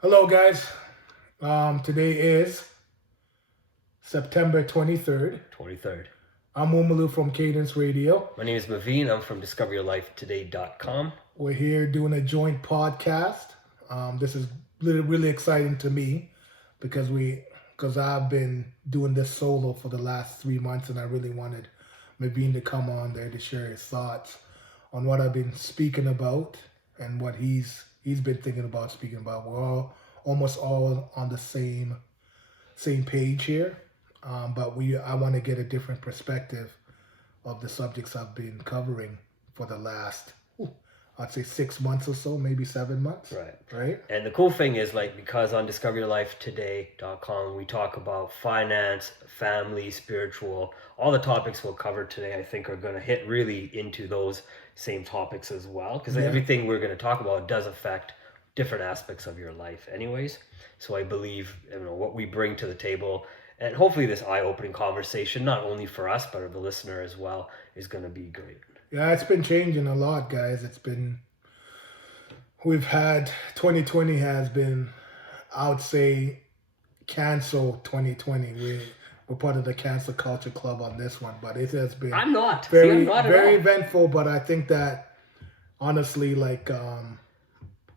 Hello, guys. Today is September 23rd. 23rd. I'm Umalu from Cadence Radio. My name is Maveen. I'm from discoveryourlifetoday.com. We're here doing a joint podcast. This is really exciting to me because I've been doing this solo for the last 3 months, and I really wanted Maveen to come on there to share his thoughts on what I've been speaking about and what he's been thinking about speaking about. We're almost all on the same page here, but I want to get a different perspective of the subjects I've been covering for the last, I'd say 6 months or so, maybe 7 months. Right. And the cool thing is, because on discoveryourlifetoday.com, we talk about finance, family, spiritual, all the topics we'll cover today, I think, are going to hit really into those same topics as well. Because everything we're going to talk about does affect different aspects of your life anyways. So I believe, what we bring to the table, and hopefully this eye-opening conversation, not only for us, but the listener as well, is going to be great. Yeah, it's been changing a lot, guys. We've had 2020 has been, I would say, cancel 2020. We're part of the cancel culture club on this one, but it has been I'm not. very I'm not at very all. eventful. But I think that honestly,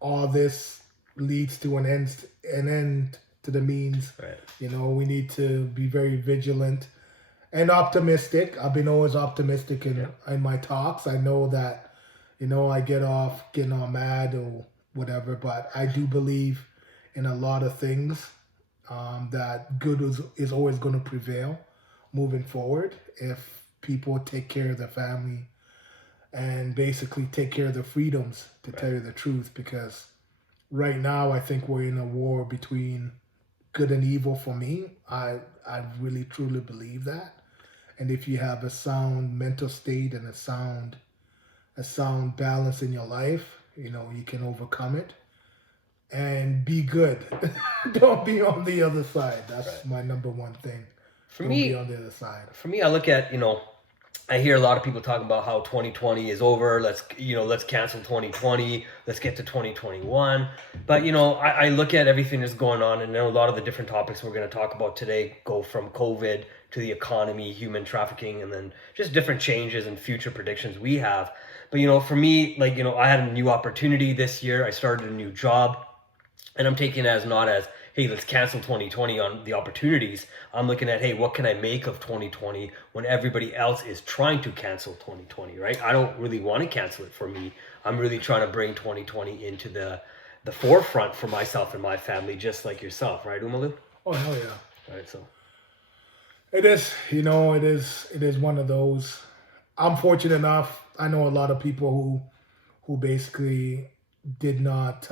all this leads to an end to the means. Right. We need to be very vigilant and optimistic. I've been always optimistic in my talks. I know that, I get off getting all mad or whatever, but I do believe in a lot of things, that good is always going to prevail moving forward if people take care of their family and basically take care of their freedoms, to tell you the truth, because right now I think we're in a war between good and evil. For me, I really truly believe that. And if you have a sound mental state and a sound balance in your life, you can overcome it and be good. Don't be on the other side. That's my number one thing. For Don't me, be on the other side. For me, I look at, I hear a lot of people talking about how 2020 is over. Let's cancel 2020. Let's get to 2021. But, I look at everything that's going on, and a lot of the different topics we're going to talk about today go from COVID to the economy, human trafficking, and then just different changes and future predictions we have. But, for me, I had a new opportunity this year. I started a new job, and I'm taking it as not as, hey, let's cancel 2020 on the opportunities. I'm looking at, hey, what can I make of 2020 when everybody else is trying to cancel 2020, right? I don't really want to cancel it for me. I'm really trying to bring 2020 into the forefront for myself and my family, just like yourself, right, Umalu? Oh, hell yeah. All right, so. It is, it is one of those. I'm fortunate enough. I know a lot of people who basically did not,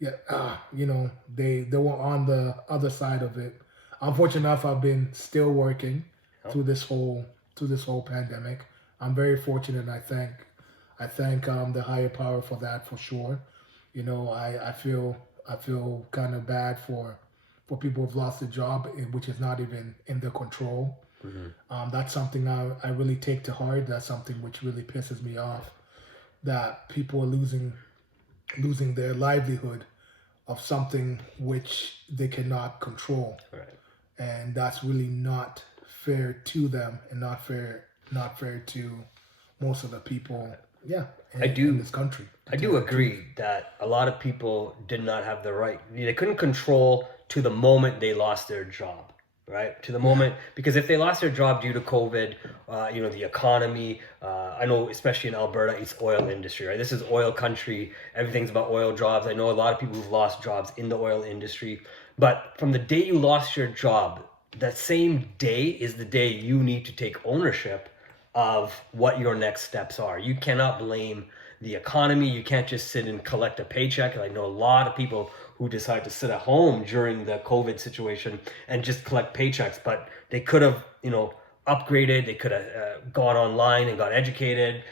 they were on the other side of it. I'm fortunate enough. I've been still working through this whole pandemic. I'm very fortunate, and I thank the higher power for that, for sure. I feel kind of bad for people who've lost a job, which is not even in their control. Mm-hmm. That's something I really take to heart. That's something which really pisses me off, that people are losing their livelihood of something which they cannot control. Right. And that's really not fair to them, and not fair to most of the people in this country. I do agree that a lot of people did not have the right. They couldn't control to the moment they lost their job, right? To the moment, because if they lost their job due to COVID, the economy, I know especially in Alberta, it's oil industry, right? This is oil country. Everything's about oil jobs. I know a lot of people who've lost jobs in the oil industry. But from the day you lost your job, that same day is the day you need to take ownership of what your next steps are. You cannot blame the economy. You can't just sit and collect a paycheck. I know a lot of people who decide to sit at home during the COVID situation and just collect paychecks, but they could have, upgraded. They could have gone online and got educated,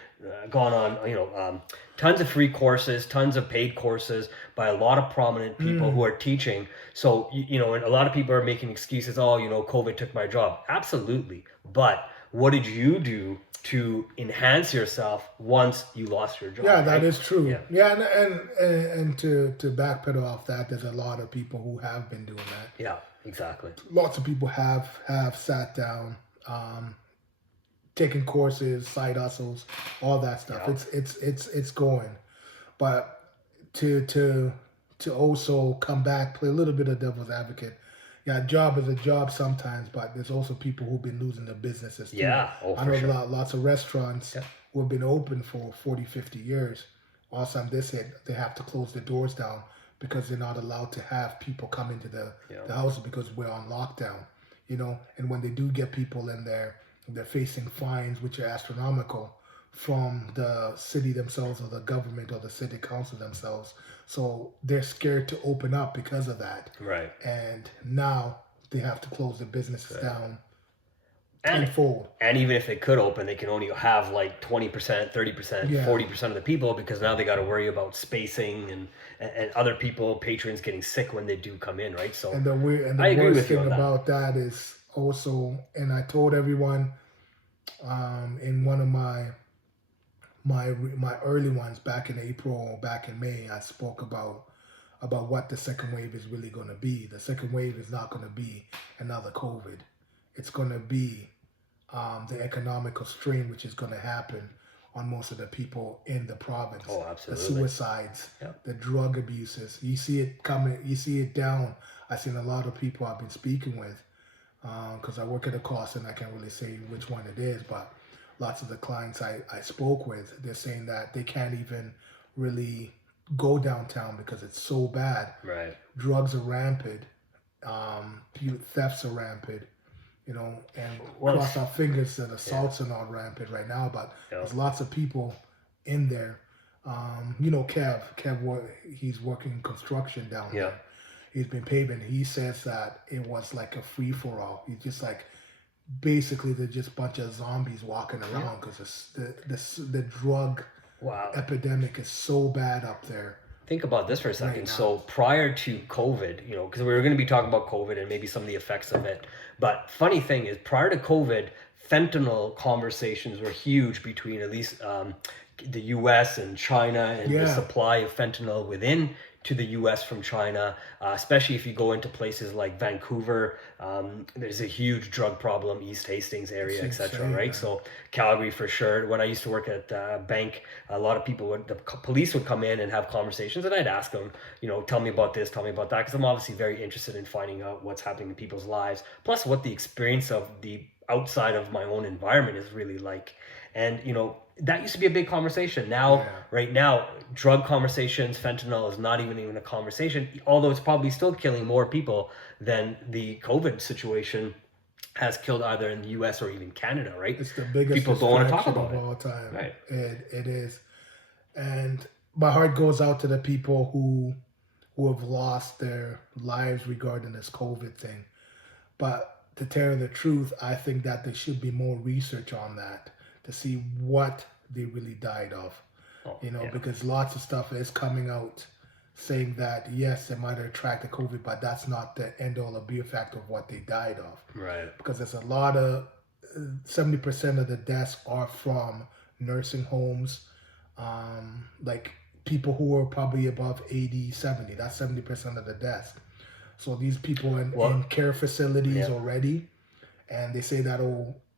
gone on, tons of free courses, tons of paid courses by a lot of prominent people who are teaching. So, and a lot of people are making excuses. Oh, COVID took my job. Absolutely. But what did you do to enhance yourself once you lost your job? Yeah, that right? is true. Yeah. Yeah, and to backpedal off that, there's a lot of people who have been doing that. Yeah, exactly. Lots of people have sat down, um, taken courses, side hustles, all that stuff. Yeah. It's going, but to to to also come back, play a little bit of devil's advocate. Yeah, a job is a job sometimes, but there's also people who've been losing their businesses too. Yeah. Oh, I for know sure. lots of restaurants Yeah. who have been open for 40, 50 years. All of a sudden, they have to close their doors down because they're not allowed to have people come into the house because we're on lockdown. And when they do get people in there, they're facing fines, which are astronomical from the city themselves or the government or the city council themselves. So they're scared to open up because of that. Right. And now they have to close their businesses down And tenfold. and even if they could open, they can only have like 20%, 30%, Yeah. 40% of the people, because now they got to worry about spacing and other people, patrons getting sick when they do come in, right? So And the I agree worst with you thing on that. about that is also, and I told everyone in one of my early ones back in April, back in May, I spoke about what the second wave is really going to be. The second wave is not going to be another COVID. It's going to be the economical strain which is going to happen on most of the people in the province. Oh, The absolutely. suicides, Yep. the drug abuses. You see it coming. You see it down. I've seen a lot of people I've been speaking with because I work at a cost and I can't really say which one it is, but lots of the clients I spoke with, they're saying that they can't even really go downtown because it's so bad. Right. Drugs are rampant. Thefts are rampant. And cross our fingers that assaults are not rampant right now, but there's lots of people in there. Kev, he's working construction down there. He's been paving. He says that it was like a free for all. He's just like, basically, they're just a bunch of zombies walking around because the drug epidemic is so bad up there. Think about this for a second. Right now. So prior to COVID, because we were going to be talking about COVID and maybe some of the effects of it. But funny thing is, prior to COVID, fentanyl conversations were huge between at least the U.S. and China, and the supply of fentanyl within to the U.S. from China, especially if you go into places like Vancouver. There's a huge drug problem, East Hastings area, etc. Right? So Calgary for sure. When I used to work at a bank, a lot of people the police would come in and have conversations, and I'd ask them, tell me about this, tell me about that, because I'm obviously very interested in finding out what's happening in people's lives, plus what the experience of the outside of my own environment is really like. And that used to be a big conversation. Now, right now, drug conversations, fentanyl is not even a conversation, although it's probably still killing more people than the COVID situation has killed either in the U.S. or even Canada, right? It's the biggest people don't want to talk distraction about of it. all time. Right. It is. And my heart goes out to the people who have lost their lives regarding this COVID thing. But to tell you the truth, I think that there should be more research on that to see what they really died of. Because lots of stuff is coming out saying that, yes, they might have attracted COVID, but that's not the end all or be fact of what they died of. Right. Because there's a lot of 70% of the deaths are from nursing homes, like people who are probably above 80, 70. That's 70% of the deaths. So these people in care facilities already, and they say that,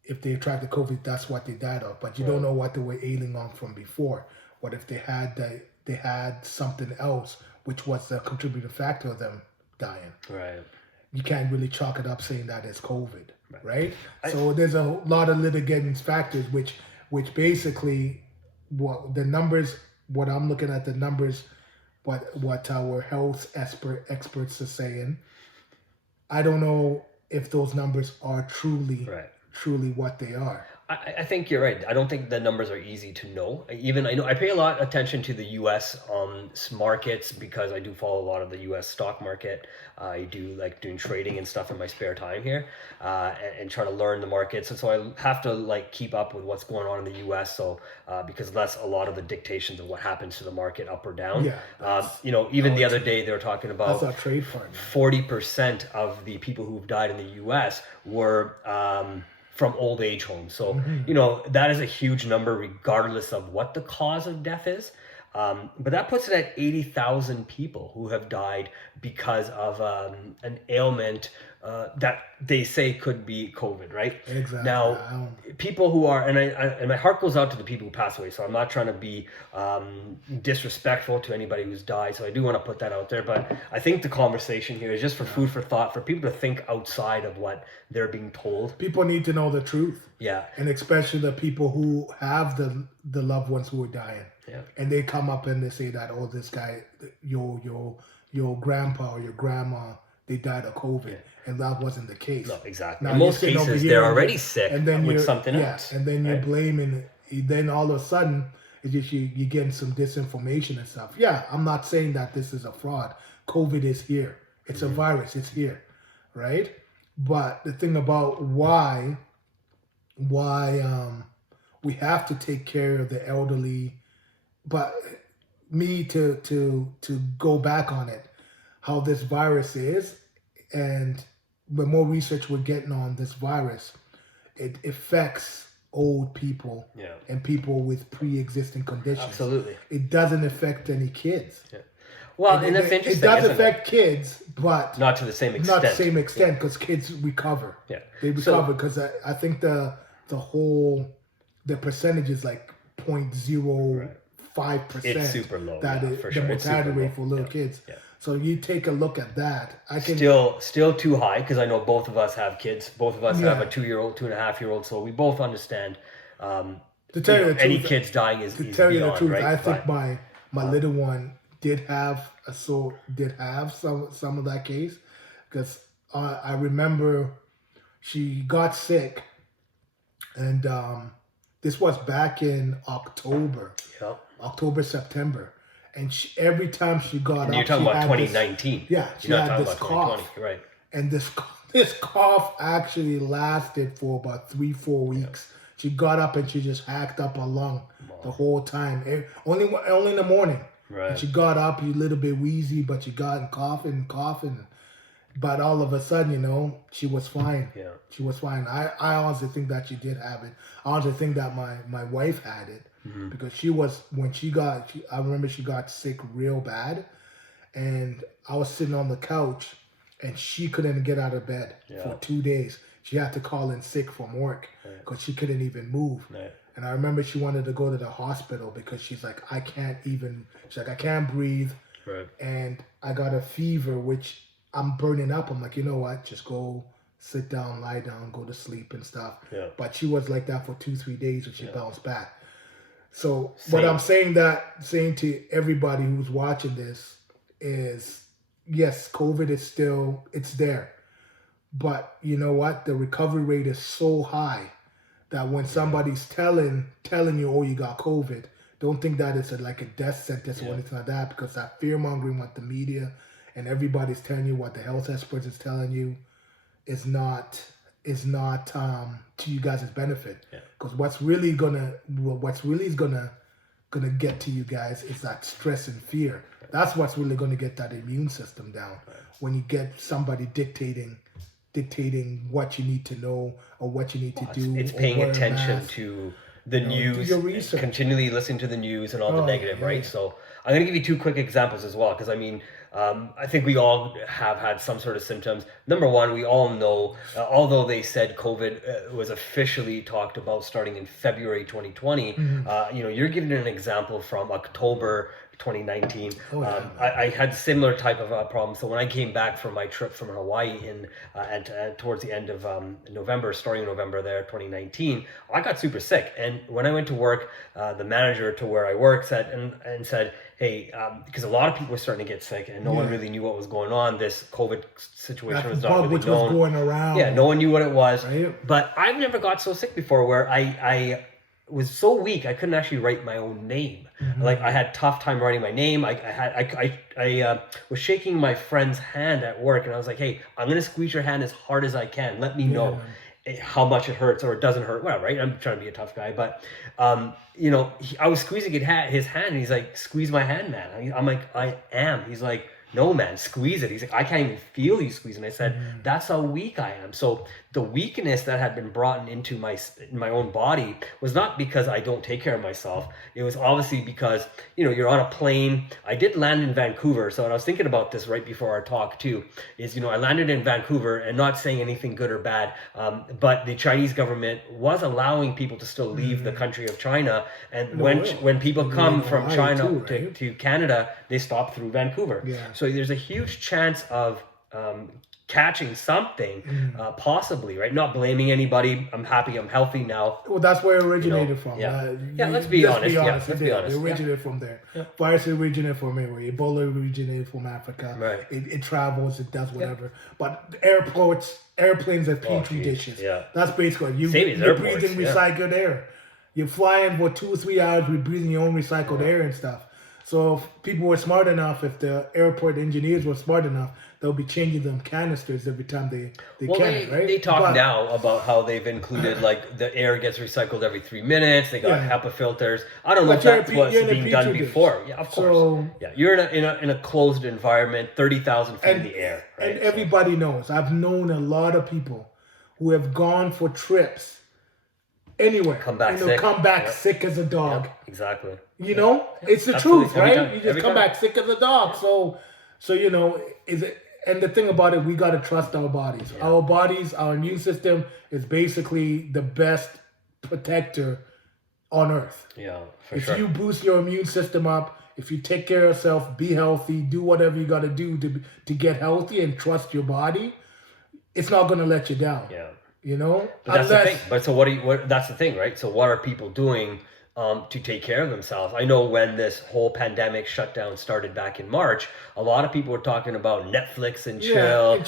if they attracted COVID, that's what they died of. But you don't know what they were ailing on from before. What if they had something else, which was the contributing factor of them dying? Right. You can't really chalk it up saying that it's COVID, right? So there's a lot of litigating factors, which basically, what I'm looking at the numbers, what our health experts are saying. I don't know if those numbers are truly what they are. I think you're right. I don't think the numbers are easy to know. I pay a lot of attention to the U.S. Markets because I do follow a lot of the U.S. stock market. I do like doing trading and stuff in my spare time here, and try to learn the markets. And so I have to keep up with what's going on in the U.S. So because that's a lot of the dictations of what happens to the market up or down. Yeah. Even the other day they were talking about that's our trade fund. 40% of the people who've died in the U.S. were from old age homes. So, you know, that is a huge number regardless of what the cause of death is. But that puts it at 80,000 people who have died because of an ailment that they say could be COVID, right? Exactly. Now, people who are, and my heart goes out to the people who pass away, so I'm not trying to be disrespectful to anybody who's died, so I do want to put that out there, but I think the conversation here is just for food for thought, for people to think outside of what they're being told. People need to know the truth. Yeah. And especially the people who have the loved ones who are dying. Yeah. And they come up and they say that, oh, this guy, your grandpa or your grandma, they died of COVID. Yeah. And that wasn't the case. No, exactly. Now, in most cases, they're already sick and then with something else. And then you're blaming, then all of a sudden, it's just you're getting some disinformation and stuff. Yeah, I'm not saying that this is a fraud. COVID is here. It's a virus. It's here, right? But the thing about why we have to take care of the elderly, but me to go back on it, how this virus is, and the more research we're getting on this virus, it affects old people and people with pre-existing conditions. Absolutely. It doesn't affect any kids. Yeah. Well, and that's interesting. It does affect kids, but not to the same extent. Not to the same extent, because kids recover. Yeah, they recover because I think the percentage is like 0.05%. It's super low. That is the mortality rate for little kids. Yeah. So you take a look at that. Still too high, because I know both of us have kids. Both of us have a 2-year-old, 2.5-year-old. So we both understand. To tell you the truth, any kids dying is beyond, tell you the truth, right? I think my little one did have some of that case, because I remember she got sick, and this was back in October, September. And every time she got up, you're talking about 2019. She had this cough. Right. And this cough actually lasted for about 3-4 weeks. Yeah. She got up and she just hacked up her lung the whole time. Only in the morning. Right. And she got up, a little bit wheezy, but she got coughing. But all of a sudden, she was fine. Yeah. She was fine. I honestly think that she did have it. I honestly think that my wife had it. Mm-hmm. Because I remember she got sick real bad, and I was sitting on the couch, and she couldn't get out of bed for 2 days. She had to call in sick from work because she couldn't even move. Right. And I remember she wanted to go to the hospital because she's like, I can't breathe, and I got a fever, which I'm burning up. I'm like, you know what? Just go sit down, lie down, go to sleep and stuff. Yeah. But she was like that for 2-3 days, and she bounced back. So what I'm saying to everybody who's watching this is, yes, COVID is it's there. But you know what? The recovery rate is so high that when somebody's telling you, oh, you got COVID, don't think that it's like a death sentence or anything like that, because that fear-mongering what the media and everybody's telling you, what the health experts is telling you, is not to you guys' benefit. Because what's really gonna get to you guys is that stress and fear. That's what's really gonna get that immune system down. When you get somebody dictating what you need to know or what you need to do. It's paying attention to the news, continually listening to the news and all the negative, right? So I'm going to give you 2 quick examples as well, because I mean, I think we all have had some sort of symptoms. Number one, we all know, although they said COVID was officially talked about starting in February 2020, you're giving an example from October 2019. I had similar type of problem. So when I came back from my trip from Hawaii towards the end of November, starting in November there, 2019, I got super sick. And when I went to work, the manager to where I work said, hey, because a lot of people were starting to get sick and no one really knew what was going on. This COVID situation was not really known. Was going around. Yeah, no one knew what it was. Right. But I've never got so sick before, where I was so weak I couldn't actually write my own name. Mm-hmm. Like I had tough time writing my name. I was shaking my friend's hand at work, and I was like, "Hey, I'm gonna squeeze your hand as hard as I can. Let me know how much it hurts or it doesn't hurt." Whatever, right? I'm trying to be a tough guy, but I was squeezing his hand, and he's like, "Squeeze my hand, man." I'm like, "I am." He's like, no, man, squeeze it. He's like, I can't even feel you squeeze. And I said, that's how weak I am. So the weakness that had been brought into my own body was not because I don't take care of myself. It was obviously because, you're on a plane. I did land in Vancouver. So I was thinking about this right before our talk too, is, I landed in Vancouver, and not saying anything good or bad, but the Chinese government was allowing people to still leave the country of China. And when people come from China to Canada, they stop through Vancouver. Yeah. So there's a huge chance of catching something, possibly, right? Not blaming anybody. I'm happy, I'm healthy now. Well, that's where it originated from. Let's be honest. Let's be honest. It originated from there. Virus originated from everywhere. Ebola originated from Africa. Right. It travels, it does whatever. But airplanes are petri dishes. Yeah. That's basically you're breathing recycled air. You're flying for 2 or 3 hours, we're breathing your own recycled air and stuff. So if people were smart enough, if the airport engineers were smart enough, they'll be changing them canisters every time they can, right? They talk now about how they've included, like, the air gets recycled every 3 minutes. They got HEPA filters. I don't know if that's what's being done before. Yeah, of course. So, you're in a closed environment, 30,000 feet in the air. Right? And everybody knows. I've known a lot of people who have gone for trips anywhere. Come back sick. Sick as a dog. Yep, exactly. It's the truth, right? You just come back sick as a dog. So is it? And the thing about it, we got to trust our bodies. Yeah. Our bodies, our immune system is basically the best protector on earth. Yeah, if you boost your immune system up, if you take care of yourself, be healthy, do whatever you got to do to get healthy and trust your body, it's not going to let you down. Yeah. But that's the thing. But so that's the thing, right? So what are people doing to take care of themselves? I know when this whole pandemic shutdown started back in March, a lot of people were talking about Netflix and chill.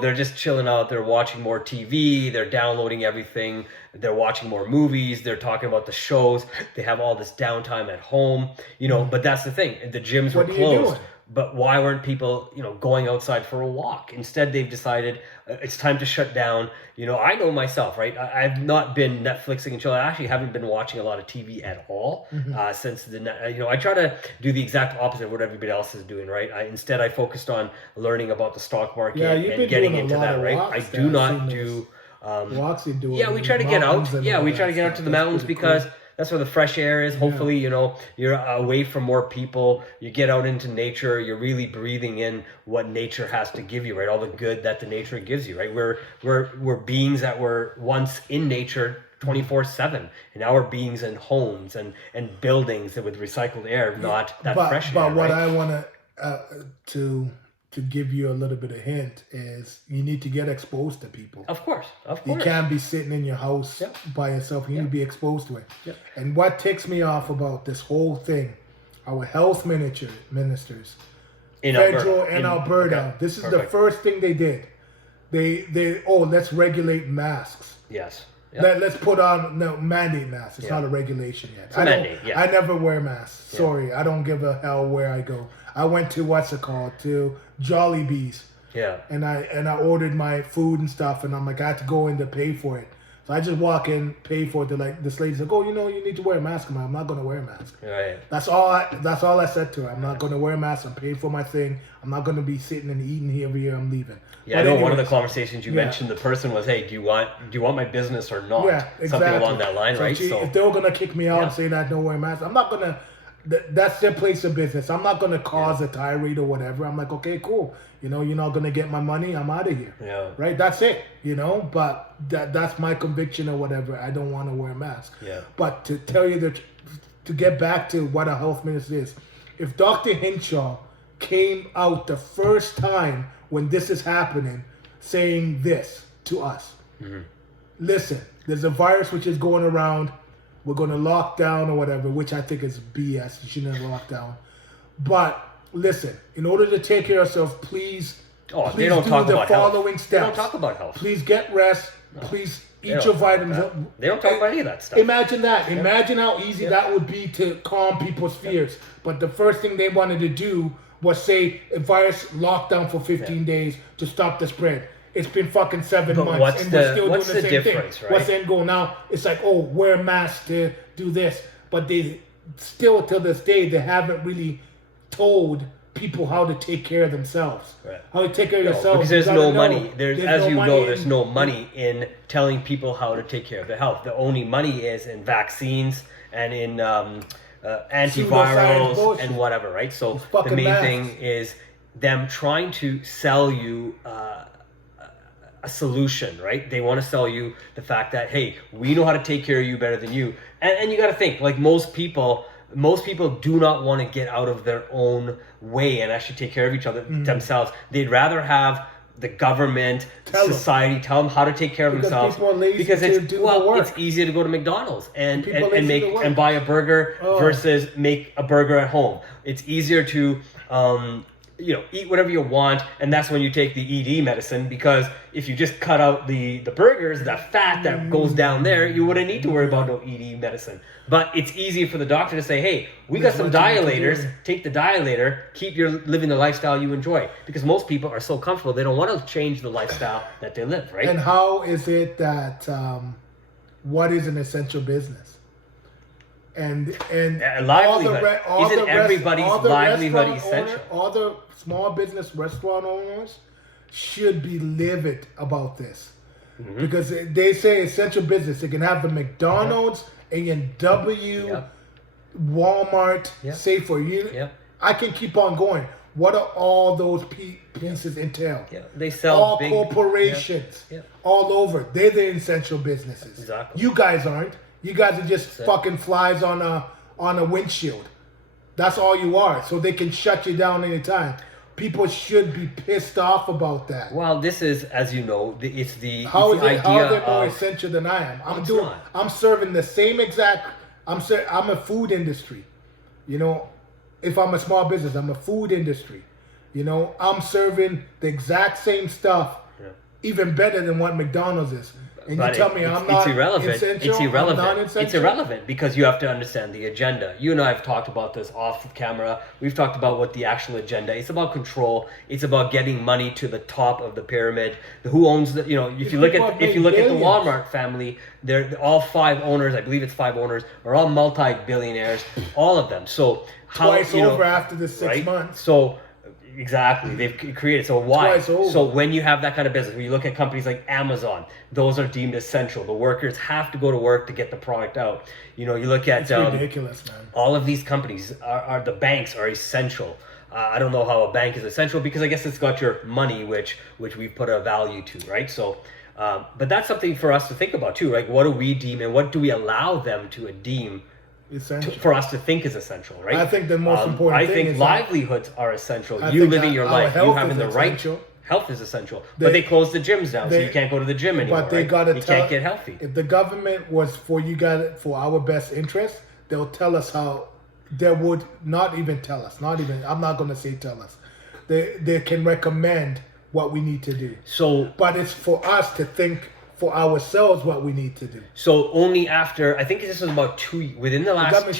They're just chilling out. They're watching more TV. They're downloading everything. They're watching more movies. They're talking about the shows. They have all this downtime at home. But that's the thing. The gyms were closed. But why weren't people, going outside for a walk? Instead, they've decided it's time to shut down. I know myself, right? I've not been Netflixing and chill. I actually haven't been watching a lot of TV at all since I try to do the exact opposite of what everybody else is doing, right? Instead, I focused on learning about the stock market and getting into that, right? I do not do walks. You do. We try to get out. We try to get out to the mountains because that's where the fresh air is. Hopefully, you're away from more people. You get out into nature. You're really breathing in what nature has to give you, right? All the good that the nature gives you, right? We're beings that were once in nature 24/7, and now we're beings in homes and buildings with recycled air, not that fresh air. But what I want to give you a little bit of hint is you need to get exposed to people. Of course. You can't be sitting in your house by yourself. You need to be exposed to it. Yep. And what ticks me off about this whole thing, our health ministers, in federal and Alberta, this is the first thing they did. Let's regulate masks. Yes. Yep. Let's put on mandate masks. It's not a regulation yet. It's a mandate. I never wear masks. Sorry, I don't give a hell where I go. I went to to Jollibee's. Yeah. And I ordered my food and stuff, and I'm like, I had to go in to pay for it. So I just walk in, pay for it. They're like, this lady's like, you need to wear a mask. I'm not going to wear a mask. Right. That's all I said to her. I'm not going to wear a mask. I'm paying for my thing. I'm not going to be sitting and eating here every year. I'm leaving. Yeah, I know one of the conversations you mentioned, the person was, hey, do you want my business or not? Yeah, exactly. Something along that line, right? So if they were going to kick me out and say that I don't wear a mask, I'm not going to. That's their place of business. I'm not going to cause a tirade or whatever. I'm like, okay, cool. You're not going to get my money. I'm out of here. Yeah. Right? That's it. But that's my conviction or whatever. I don't want to wear a mask. Yeah. But to tell you to get back to what a health minister is, if Dr. Hinshaw came out the first time when this is happening saying this to us, listen, there's a virus which is going around. We're going to lock down or whatever, which I think is BS. You shouldn't have locked down. But listen, in order to take care of yourself, please they don't do talk the about following health. steps. They don't talk about health. Please get rest. No. Please eat your vitamins. They don't talk about any of that stuff. Imagine that. Imagine how easy that would be to calm people's fears. But the first thing they wanted to do was say a virus lockdown for 15 days to stop the spread. It's been fucking 7 months and we're still doing the same thing. Right? What's the end goal now? It's like, wear masks to do this. But they still, till this day, they haven't really told people how to take care of themselves. Right. How to take care of yourself. Because there's You no gotta money. know. There's as you know, there's no money in telling people how to take care of their health. The only money is in vaccines and in antivirals bullshit. and whatever, right? So It's the fucking main masks. thing is them trying to sell you a solution, right? They want to sell you the fact that, hey, we know how to take care of you better than you. And you got to think, like most people do not want to get out of their own way and actually take care of each other themselves. They'd rather have the government, society tell them how to take care of themselves. People are lazy because to do the work. it's easier to go to McDonald's and People make lazy to work. and buy a burger versus make a burger at home. It's easier to eat whatever you want, and that's when you take the ED medicine, because if you just cut out the burgers, that fat that goes down there, you wouldn't need to worry about no ED medicine. But it's easy for the doctor to say, hey, we got some dilators, take the dilator, keep your living the lifestyle you enjoy. Because most people are so comfortable, they don't want to change the lifestyle that they live, right? And how is it that what is an essential business? And livelihood. Isn't everybody's livelihood essential? All the small business restaurant owners should be livid about this, because they say essential business. They can have the McDonald's, A&W, Walmart, say for you. I can keep on going. What are all those pieces entail? They sell all big corporations all over. They're the essential businesses. Exactly. You guys aren't. You guys are just fucking flies on a windshield. That's all you are. So they can shut you down anytime. People should be pissed off about that. Well, this is, as you know, it's the How is idea it more of essential than I am? not. I'm serving the same exact. I'm a food industry. You know, if I'm a small business, I'm a food industry. You know, I'm serving the exact same stuff, even better than what McDonald's is. And but you tell me I'm not irrelevant. essential? It's irrelevant. I'm not It's irrelevant because you have to understand the agenda. You and I have talked about this off camera. We've talked about what the actual agenda. It's about control. It's about getting money to the top of the pyramid. Who owns the? If you look at the Walmart family, they're all 5 owners. I believe it's 5 owners are all multi-billionaires. All of them. So twice over after the 6 months. So. Exactly, they've created. So why? So when you have that kind of business, when you look at companies like Amazon, those are deemed essential. The workers have to go to work to get the product out. You look at it's ridiculous, man. All of these companies are the banks are essential. I don't know how a bank is essential because I guess it's got your money, which we put a value to, right? So, but that's something for us to think about too, right? What do we deem and what do we allow them to deem? For us to think is essential, right? I think the most important thing is livelihoods are essential. You living your life, you having the right health is essential. But they closed the gyms down, so you can't go to the gym anymore. But they gotta you can't get healthy. If the government was for our best interest, they'll tell us how. They would not even tell us. I'm not going to say tell us. They can recommend what we need to do. But it's for us to think for ourselves what we need to do. So only after, I think this was about within the last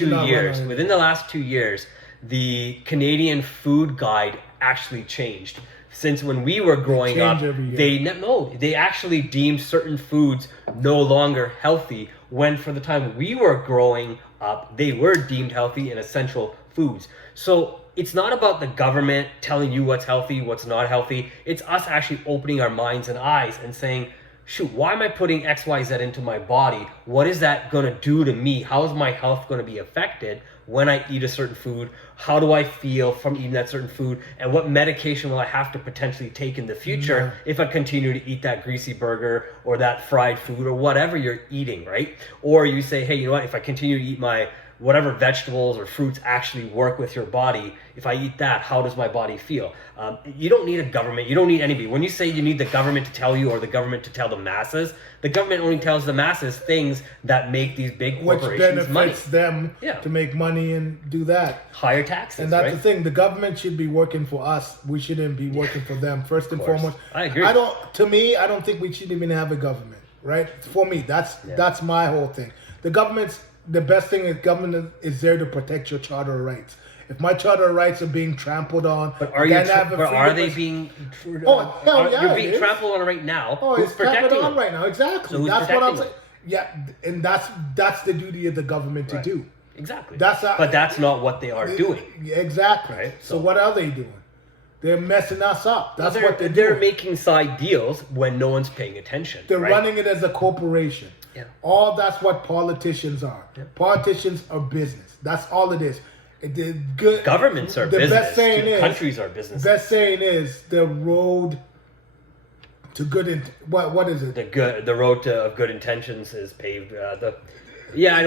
2 years, the Canadian food guide actually changed. Since when we were growing up, they actually deemed certain foods no longer healthy, when for the time we were growing up, they were deemed healthy and essential foods. So it's not about the government telling you what's healthy, what's not healthy. It's us actually opening our minds and eyes and saying, shoot, why am I putting XYZ into my body? What is that going to do to me? How is my health going to be affected when I eat a certain food? How do I feel from eating that certain food? And what medication will I have to potentially take in the future if I continue to eat that greasy burger or that fried food or whatever you're eating, right? Or you say, hey, you know what? If I continue to eat my whatever vegetables or fruits actually work with your body, if I eat that, how does my body feel? You don't need a government. You don't need anybody. When you say you need the government to tell you or the government to tell the masses, the government only tells the masses things that make these big corporations money. Which benefits them to make money and do that. Higher taxes, and that's the thing. The government should be working for us. We shouldn't be working for them, first and foremost. I agree. I don't think we should even have a government, right? For me, that's my whole thing. The best thing is government is there to protect your charter rights. If my charter rights are being trampled on, but are they being? Oh hell yeah! You're being trampled on right now. Oh, who's it's trampled on them? right now. Exactly. So that's what I'm saying. Yeah, and that's the duty of the government to do. Exactly. That's but that's not what they are doing. Exactly. Right? So what are they doing? They're messing us up. That's what they're doing. They're making side deals when no one's paying attention. They're right? running it as a corporation. Yeah. All that's what politicians are. Yeah. Politicians are business. That's all it is. The good Governments are business. Best saying is, countries are business. Best saying is the road to good. What is it? The road of good intentions is paved. I know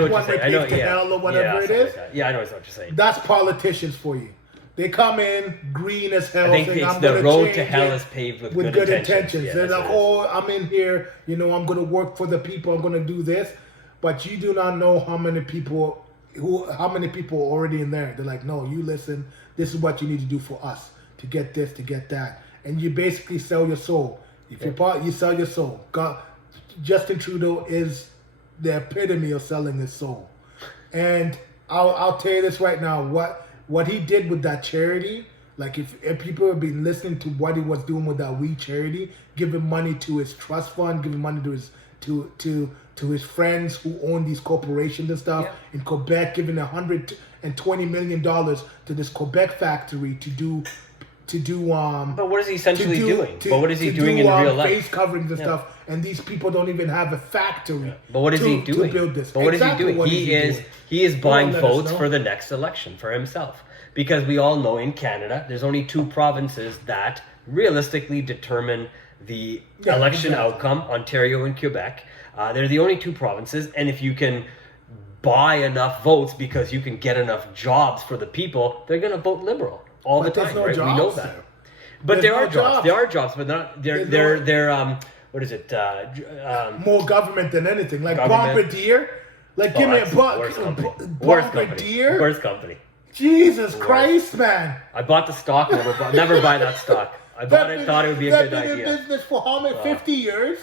what you're saying. I know. To hell or whatever it is. Like I know what you're saying. That's politicians for you. They come in green as hell. I think saying, it's the road to hell is paved with good intentions. Yeah, they're like, I'm in here. I'm going to work for the people. I'm going to do this, but you do not know how many people are already in there. They're like, no, you listen. This is what you need to do for us to get this, to get that, and you basically sell your soul. If you're part, you sell your soul. Justin Trudeau is the epitome of selling his soul, and I'll tell you this right now. What he did with that charity, like if people have been listening to what he was doing with that We Charity, giving money to his trust fund, giving money to his to his friends who own these corporations and stuff in Quebec, giving $120 million to this Quebec factory to do. But what is he essentially doing? But what is he doing in real life? Face coverings and stuff, and these people don't even have a factory. Yeah. But what is he doing? To build this? But what is he doing? He is buying votes for the next election for himself, because we all know in Canada there's only 2 provinces that realistically determine the election outcome: Ontario and Quebec. They're the only 2 provinces, and if you can buy enough votes because you can get enough jobs for the people, they're going to vote Liberal all the time, right? We know that. But there are jobs. There are jobs, but they're what is it? More government than anything. Like Bombardier. Like give me a Bombardier. Worst company. Jesus Christ, man! I bought the stock. Never buy that stock. I bought it. Thought it would be a good idea. They've been in business for how many? 50 years,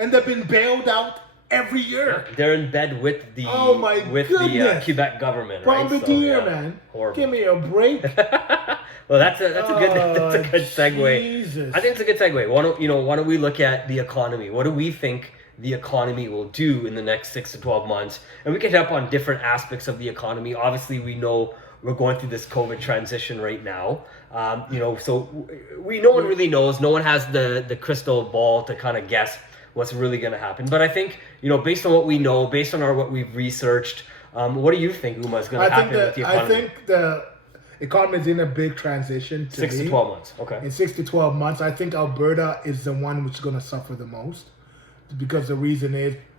and they've been bailed out every year. Yeah, they're in bed with the the Quebec government, right? Bombardier, man. Horrible. Give me a break. Well, that's a good segue. Jesus. I think it's a good segue. Why don't we look at the economy? What do we think the economy will do in the next 6 to 12 months? And we can hit up on different aspects of the economy. Obviously, we know we're going through this COVID transition right now. So no one really knows. No one has the crystal ball to kind of guess what's really going to happen. But I think, based on what we know, based on what we've researched, what do you think, Uma, is going to happen with the economy? I think the economy is in a big transition. 6 to 12 months. Okay. In 6 to 12 months, I think Alberta is the one which is going to suffer the most, because the reason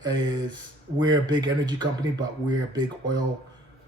is we're a big energy company, but we're a big oil.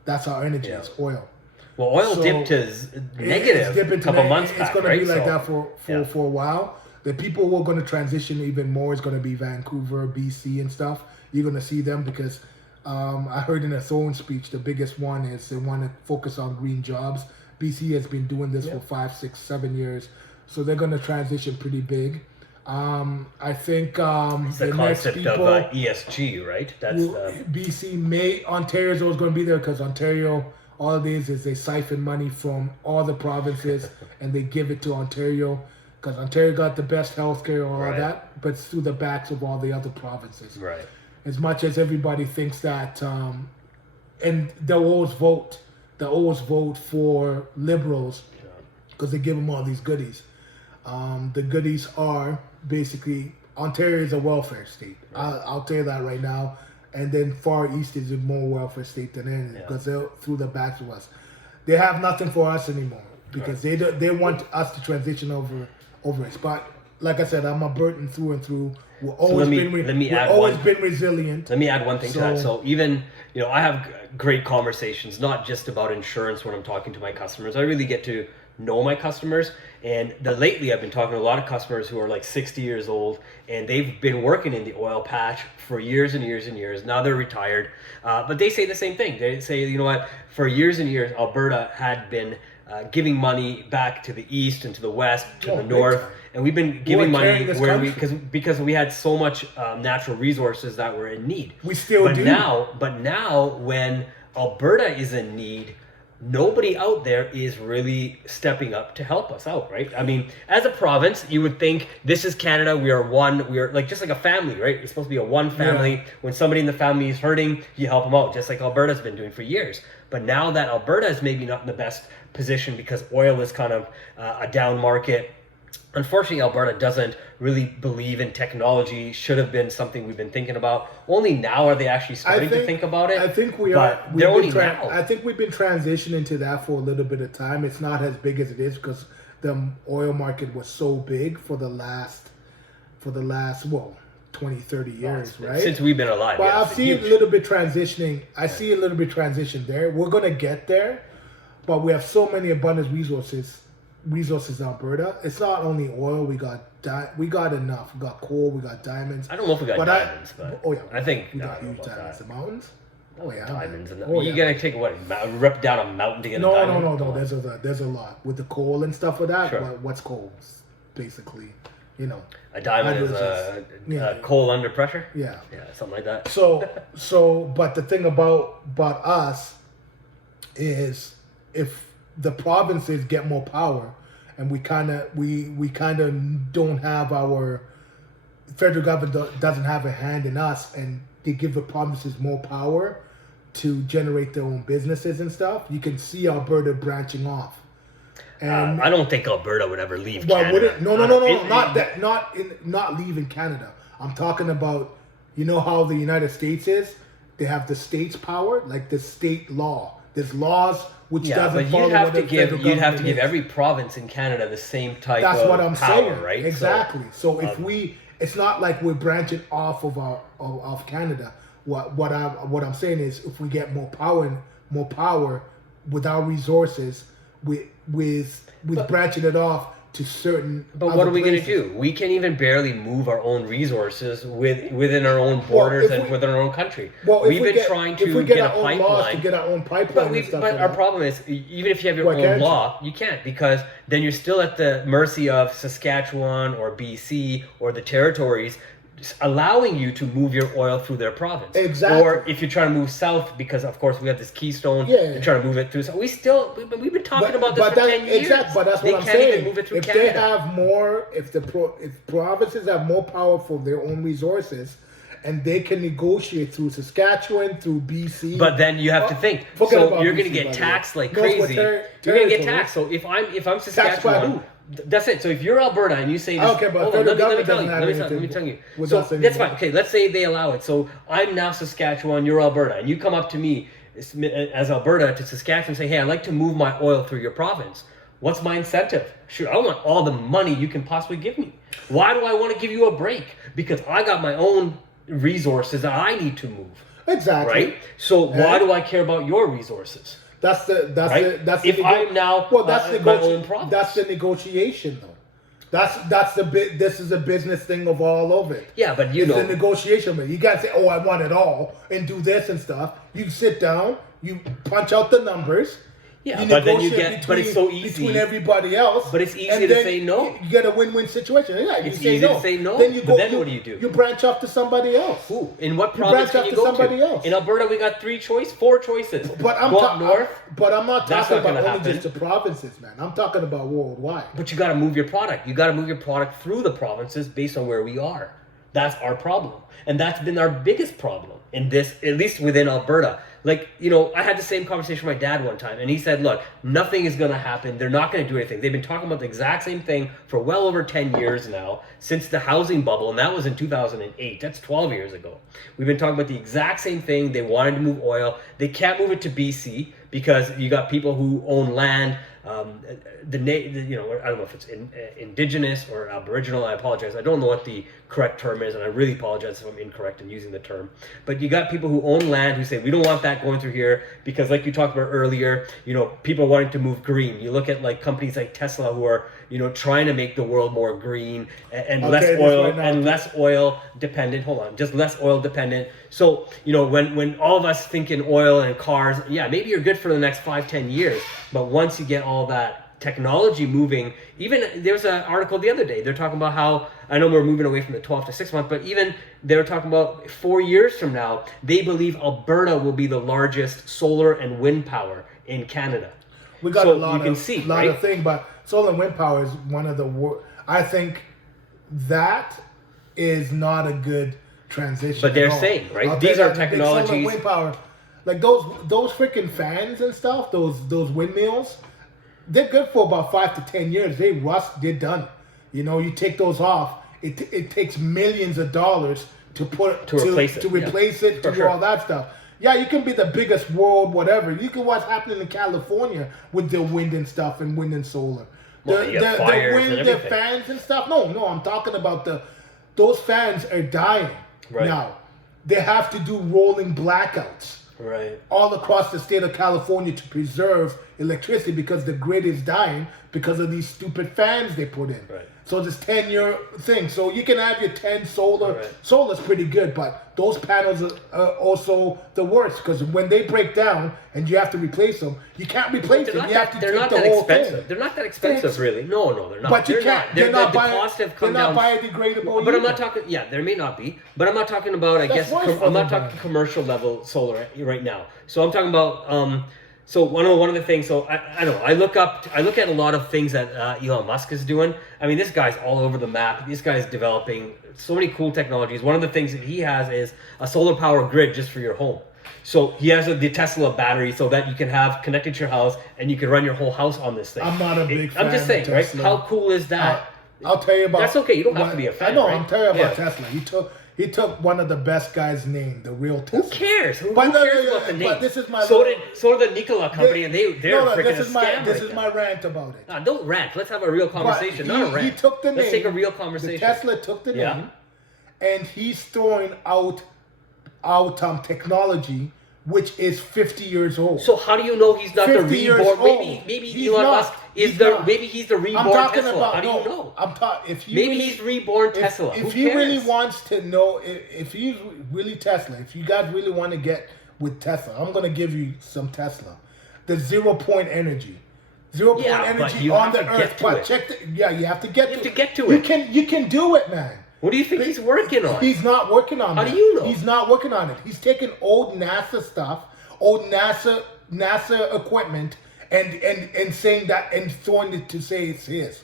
That's our energy. It's oil. Well, oil dipped to negative a couple months back, It's going to be like that for a while. The people who are going to transition even more is going to be Vancouver, BC and stuff. You're going to see them because I heard in a Throne speech, the biggest one is they want to focus on green jobs. BC has been doing this for 5, 6, 7 years. So they're going to transition pretty big. I think it's the concept of ESG, right? That's BC Ontario's always going to be there, because Ontario, all it is they siphon money from all the provinces and they give it to Ontario, because Ontario got the best healthcare, all that, but it's through the backs of all the other provinces. Right. As much as everybody thinks that, and they'll always vote for Liberals because they give them all these goodies. The goodies are basically Ontario is a welfare state. I'll tell you that right now. And then Far East is a more welfare state than anything, because they're through the backs of us. They have nothing for us anymore because they want us to transition over it. But like I said, I'm Albertan through and through. We've always been resilient. Let me add one thing to that. So even, I have great conversations, not just about insurance when I'm talking to my customers. I really get to know my customers, and lately I've been talking to a lot of customers who are like 60 years old, and they've been working in the oil patch for years and years and years. Now they're retired, but they say the same thing. They say, for years and years Alberta had been giving money back to the east and to the west, to the north, and we've been giving money where because we had so much natural resources that were in need. We still do. But now when Alberta is in need, nobody out there is really stepping up to help us out, right? I mean, as a province, you would think this is Canada. We are one. We are like just like a family, right? It's supposed to be a one family. Yeah. When somebody in the family is hurting, you help them out, just like Alberta's been doing for years. But now that Alberta is maybe not in the best position because oil is kind of a down market. Unfortunately, Alberta doesn't really believe in technology. Should have been something we've been thinking about. Only now are they actually starting to think about it. I think we but are. They're only now. I think we've been transitioning to that for a little bit of time. It's not as big as it is because the oil market was so big for the last 20, 30 years, right? Since we've been alive. But Yeah, I've seen a little bit transitioning. I see a little bit transition there. We're gonna get there, but we have so many abundant resources in Alberta. It's not only oil. We got enough. We got coal. We got diamonds. I don't know if we got diamonds, but I think we got huge diamonds. The mountains. Oh yeah, diamonds. And oh, you gotta take what? Rip down a mountain to get a diamond? No. There's a lot with the coal and stuff for that. Sure. But what's coal? Basically, a diamond is a coal under pressure. Yeah, something like that. So, but the thing about us is if the provinces get more power, and we kind of don't have our federal government doesn't have a hand in us, and they give the provinces more power to generate their own businesses and stuff. You can see Alberta branching off. And I don't think Alberta would ever leave Canada. Not leaving Canada. I'm talking about, how the United States is. They have the state's power, like the state law. There's laws which doesn't follow what the federal government you'd have to give is. every province in Canada the same type That's of what I'm power, saying. right? Exactly. So if it's not like we're branching off of Canada. What I'm saying is, if we get more power with our resources, with branching it off to certain. But what are we going to do? We can't even barely move our own resources within our own borders and within our own country. We've been trying to get a pipeline. To get our own pipeline. But our problem is, even if you have your own law, you can't, because then you're still at the mercy of Saskatchewan or BC or the territories allowing you to move your oil through their province. Exactly. Or if you're trying to move south, because of course we have this Keystone, you're trying to move it through. So we've been talking about this for 10 years. Exactly, but that's what I'm saying. They can't even move it through Canada. They have more, if provinces have more power for their own resources, and they can negotiate through Saskatchewan, through BC. But then you have to think. So you're going to get taxed like crazy. You're going to get taxed. So if I'm Saskatchewan, that's it. So if you're Alberta and you say this, okay, but let me tell you. So that's fine. Okay, let's say they allow it. So I'm now Saskatchewan, you're Alberta, and you come up to me as Alberta to Saskatchewan and say, hey, I'd like to move my oil through your province. What's my incentive? Sure, I want all the money you can possibly give me. Why do I want to give you a break? Because I got my own resources that I need to move. Exactly. Right? So why do I care about your resources? That's I'm now my own province. That's the negotiation, though. This is a business thing of all of it. Yeah, but it's a negotiation. But you can't say, "Oh, I want it all," and do this and stuff. You sit down, you punch out the numbers. Yeah, but then you get. But it's so easy between everybody else. But it's easy to say no. You get a win-win situation. Yeah, it's easy to say no. Then what do you do? You branch off to somebody else. Who? In what province can you go to? Else. In Alberta, we got 4 choices. But I'm go up north. But I'm not talking about only just the provinces, man. I'm talking about worldwide. But you got to move your product. You got to move your product through the provinces based on where we are. That's our problem, and that's been our biggest problem in this, at least within Alberta. Like, I had the same conversation with my dad one time, and he said, look, nothing is going to happen. They're not going to do anything. They've been talking about the exact same thing for well over 10 years now, since the housing bubble, and that was in 2008. That's 12 years ago. We've been talking about the exact same thing. They wanted to move oil. They can't move it to BC because you got people who own land. I don't know if it's indigenous or aboriginal. I apologize. I don't know what the correct term is, and I really apologize if I'm incorrect in using the term. But you got people who own land who say, we don't want that going through here because, like you talked about earlier, people wanting to move green. You look at like companies like Tesla who are, trying to make the world more green and less oil dependent. Hold on, just less oil dependent. So, when all of us think in oil and cars, yeah, maybe you're good for the next 5-10 years, but once you get all that technology moving, even there's an article the other day, they're talking about how, I know we're moving away from the 12 to 6 month, but even they're talking about 4 years from now, they believe Alberta will be the largest solar and wind power in Canada. We got So a lot you can of see, lot right? of things, but solar and wind power is one of the I think that is not a good transition. But they're at all. saying, right? I'll These tell you are that, the big solar and technologies. wind power, like those freaking fans and stuff, those windmills, they're good for about 5 to 10 years. They rust, they're done. You know, you take those off. It takes millions of dollars to replace it, to replace it, For to sure. do all that stuff. Yeah, you can be the biggest world, whatever. You can what's happening in California with the wind and stuff and wind and solar. Well, you have fires and The everything. fans and stuff. No, I'm talking about those fans are dying Right. now. They have to do rolling blackouts Right. all across the state of California to preserve electricity because the grid is dying because of these stupid fans they put in. Right. So this 10-year thing. So you can have your 10 solar. Right. Solar's pretty good, but those panels are also the worst because when they break down and you have to replace them, you can't replace them. You have to They're take not the that whole expensive. thing. They're not that expensive, really. No, they're not. But you they're can't. not. They're not the bio- cost have They're come not down. biodegradable. But I'm either. not talking. Yeah, there may not be. But I'm not talking about. I That's guess worse for I'm them, not talking man. commercial level solar right now. So I'm talking about. So one of the things. So I don't know. I look at a lot of things that Elon Musk is doing. I mean, this guy's all over the map. This guy's developing so many cool technologies. One of the things that he has is a solar power grid just for your home. So he has the Tesla battery so that you can have connected to your house and you can run your whole house on this thing. I'm not a big fan I'm just saying, of right? Tesla. How cool is that? I'll tell you about. That's okay. You don't have to be a fan. I know. right? I'm telling you about Yeah. Tesla. He took one of the best guys' name, the real Tesla. Who cares? Who But no, cares no, about the but name? this is my so little- did Nikola company, and they're freaking this a is scam my this right is now. my rant about it. Nah, don't rant. Let's have a real conversation, But not a rant. He took the name. Let's take a real The conversation. Tesla took the Yeah. name, and he's throwing out technology which is 50 years old. So how do you know he's not the 50 years reborn? old. Maybe He's Elon not. Musk is He's the not. maybe he's the I'm reborn talking Tesla. about How do you know? I'm talking. If you Maybe really, he's reborn Tesla. If Who he really cares? wants to know, if he's really Tesla, if you guys really want to get with Tesla, I'm gonna give you some Tesla. The 0 point energy. 0 point Yeah, but energy you on have the to get earth. to But it. check you have to get You to have to get to You it. you can do it, man. What do you think he's working on? He's not working on How that. do you know? He's not working on it. He's taking old NASA stuff, old NASA equipment, and saying that and throwing it to say it's his.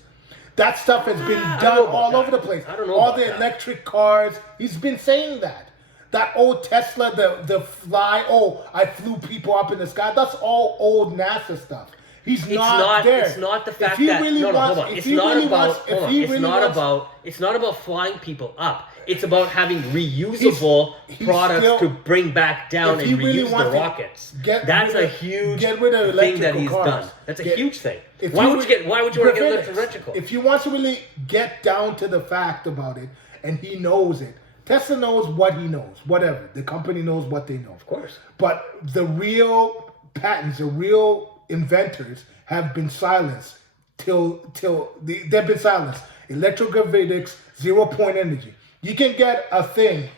That stuff has been I don't done know about all that. over the place. I don't know all about the that. electric cars. He's been saying that. That old Tesla, the fly. Oh, I flew people up in the sky. That's all old NASA stuff. He's not there. It's not the fact if he that really no, wants, hold on. if It's he not really about. wants, Hold if on. he It's really not wants, about. It's not about flying people up. It's about having reusable He's products still- to bring back down if and he really reuse wants the to rockets. get That's rid a of- huge get rid of thing that electrical he's cars. done. That's a Get- huge thing. If Why he would would- you want to get Prevent it. electrical? If he wants to really get down to the fact about it, and he knows it, Tesla knows what he knows. Whatever, the company knows what they know. Of course. But the real patents, the real inventors, have been silenced they've been silenced. Electrogravitics, 0 point energy. You can get a thing,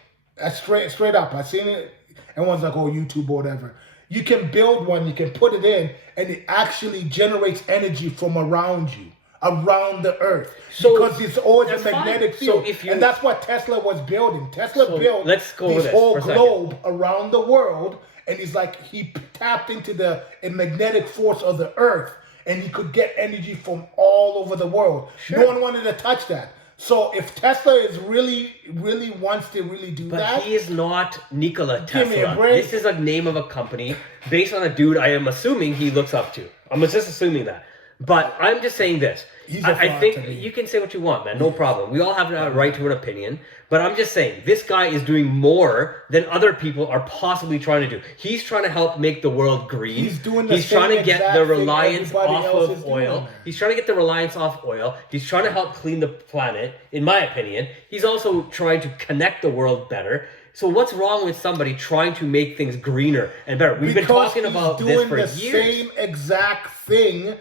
straight up. I've seen it. Everyone's like, oh, YouTube or whatever. You can build one, you can put it in, and it actually generates energy from around you, around the earth. So, because it's always a that's fine. magnetic So field. if you- And that's what Tesla was building. Tesla So built let's go with this this whole for a second. globe around the world, and he's like, he tapped into the magnetic force of the earth, and he could get energy from all over the world. Sure. No one wanted to touch that. So if Tesla is really wants to really do But that, he is not Nikola Give me a Tesla. break. This is a name of a company based on a dude I am assuming he looks up to. I'm just assuming that. But I'm just saying this. He's a I fraud think to me. you can say what you want, man. No problem. We all have a right to an opinion. But I'm just saying, this guy is doing more than other people are possibly trying to do. He's trying to help make the world green. He's doing the He's trying to same get exact the thing reliance everybody off else of is oil. doing. He's trying to get the reliance off oil. He's trying to help clean the planet, in my opinion. He's also trying to connect the world better. So what's wrong with somebody trying to make things greener and better? We've been because talking he's about this doing for the years. same exact thing.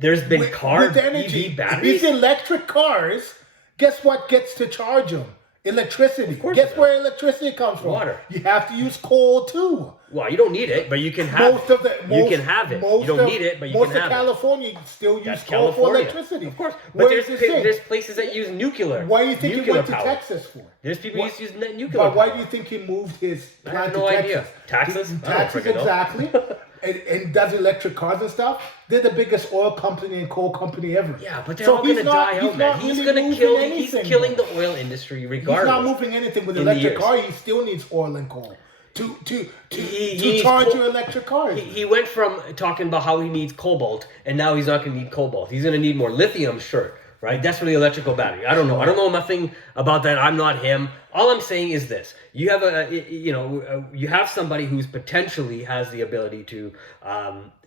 There's been with EV These batteries. electric cars, guess what gets to charge them? Electricity. course Guess it where electricity comes from? Water. You have to use coal too. Well, you don't need it, but you can have Most of the you can have it. You don't need it, but you can most have of it. California still use That's coal for California. electricity. Of course. But Where is this thing? there's places that use nuclear. Why do you think he nuclear went to power. Texas for? There's people who used to use nuclear But why power. do you think he moved his I plant have to no Texas? idea. Taxes? I don't Taxes, freaking know. exactly. and does electric cars and stuff. They're the biggest oil company and coal company ever. Yeah, but they're So all going to he's not- die he's out, man. not He's really going to moving kill. anything, He's killing though. the oil industry He's regardless. not moving anything with in the electric years. car. He still needs oil and coal to He to needs charge coal- your electric cars. He went from talking about how he needs cobalt, and now he's not going to need cobalt. He's going to need more lithium, sure, right? That's for the electrical battery. I don't know. I don't know nothing about that. I'm not him. All I'm saying is this: you have you have somebody who's potentially has the ability to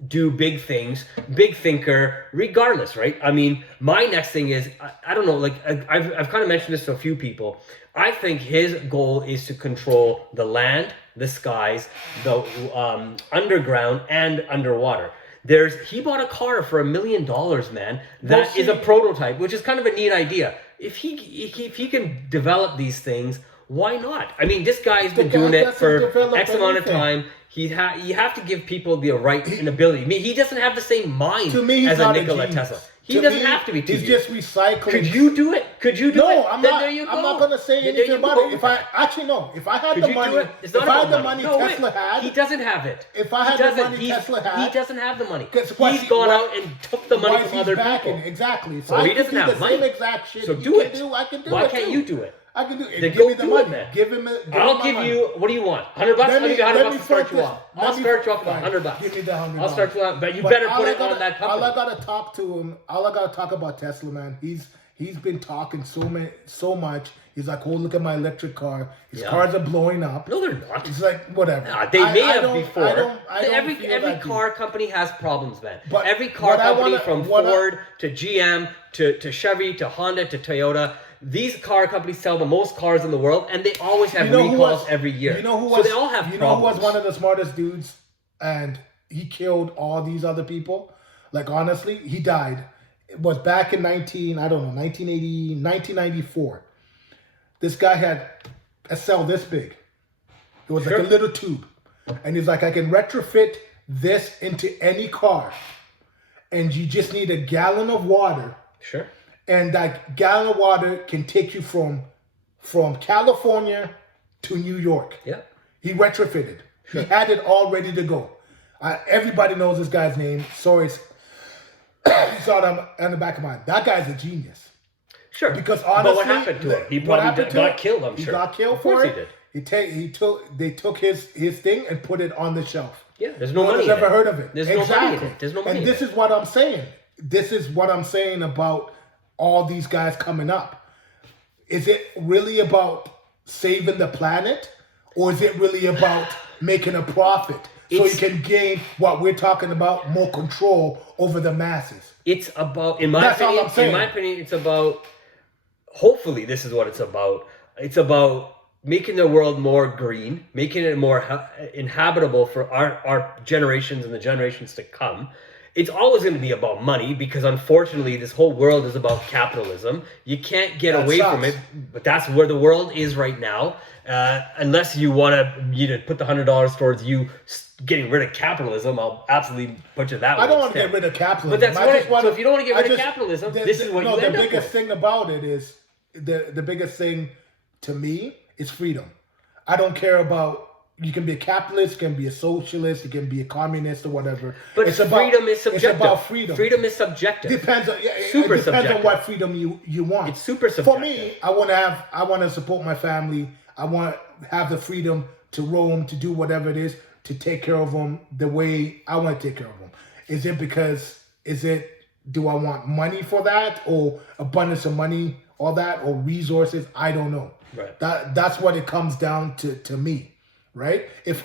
do big things, big thinker, regardless, right? I mean, my next thing is I don't know. Like I've kind of mentioned this to a few people. I think his goal is to control the land, the skies, the underground, and underwater. He bought a car for $1 million, man. That is a prototype, which is kind of a neat idea. If he can develop these things, why not? I mean, this guy's been doing it for X amount of time. You have to give people the right and ability. I mean, he doesn't have the same mind To me, he's as a not a Nikola genius. Tesla. He To doesn't me, have to be. He's just recycling. Could you do it? Could you do it? No, I'm Then not. there you go. I'm not going to say Then anything there you about go. it. If I actually no, if I had Could the you money, do it? It's if not I had about the money No, Tesla wait. had, He doesn't have it. If I had He the doesn't. money Tesla had, he doesn't have the money. Guess what? He's gone Why- out and took the money why is from he other backing? people. Exactly. So I he can doesn't do have the money. same exact shit. So he do can it. I can do Why it can't too. you do it? I can do it. Then Give go me the do money. it, man. Give him. I'll give you. What do you want? $100? I'll give you $100 to start you off. I'll start you off with $100. Give me the $100. I'll start you off, but you But better all put I it gotta- on that All I company. gotta talk to him. All I gotta talk about Tesla, man. He's been talking so much. He's like, oh, look at my electric car. His cars are blowing up. No, they're not. It's like whatever. They may I have don't- before. I don't every feel every that car company has problems, man. But every car what I company, wanna- from what I- Ford to GM to Chevy to Honda to Toyota, these car companies sell the most cars in the world, and they always have You know who recalls was- every year. You know who so was? they all have you know who problems. was one of the smartest dudes, and he killed all these other people. Like honestly, he died. It was back in 1994. This guy had a cell this big. It was like a little tube, and he's like, I can retrofit this into any car, and you just need a gallon of water. Sure. And that gallon of water can take you from California to New York. Yeah. He retrofitted. He had it all ready to go. Everybody knows this guy's name. Sorry, it's on the back of my mind. That guy's a genius. Sure. Because honestly, but what happened to him? He what probably happened to got him? killed. I'm He sure. got killed Of course for he it. did. They took his thing and put it on the shelf. Yeah. There's no No money. one's in ever it. heard of it. There's exactly. no money in it. There's no money. And in this it. is what I'm saying. This is what I'm saying about all these guys coming up. Is it really about saving the planet, or is it really about making a profit so you can gain what we're talking about, more control over the masses? It's about, in my That's all opinion, I'm saying. it's about, hopefully this is what it's about. It's about making the world more green, making it more inhabitable for our generations and the generations to come. It's always going to be about money, because unfortunately this whole world is about capitalism. You can't get That away sucks. from it, but that's where the world is right now. Unless you want to put the $100 towards you getting rid of capitalism, I'll absolutely put you that way. I don't want to instead. get rid of capitalism. But that's I right. just wanna- So if you don't want to get I rid of just- capitalism, this is what you the end up biggest with. thing about it is the biggest thing to me is freedom. I don't care about. You can be a capitalist, you can be a socialist, you can be a communist or whatever. But it's about, freedom is subjective. It's about freedom. Freedom is subjective. Depends on Super it depends subjective. on what freedom you want. It's super For subjective. me, I want to support my family. I want to have the freedom to roam, to do whatever it is, to take care of them the way I want to take care of them. Do I want money for that, or abundance of money, all that, or resources? I don't know. Right. That's what it comes down to me, right? If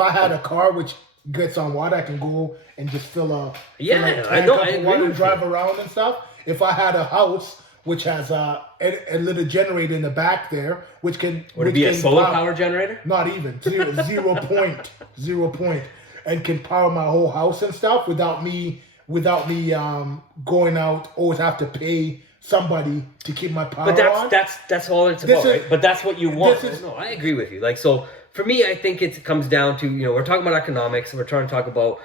I had a car which gets on water, I can go and just fill a Yeah, tank I know, up I with agree water with and drive around and stuff. If I had a house which has a little generator in the back there, which can Would it be a solar power generator? Not even 0 point, and can power my whole house and stuff without me going out, always have to pay somebody to keep my power But on. that's all it's This about, is- right? But that's what you want. this is- No, I agree with you. Like, so for me, I think it comes down to, we're talking about economics. We're trying to talk about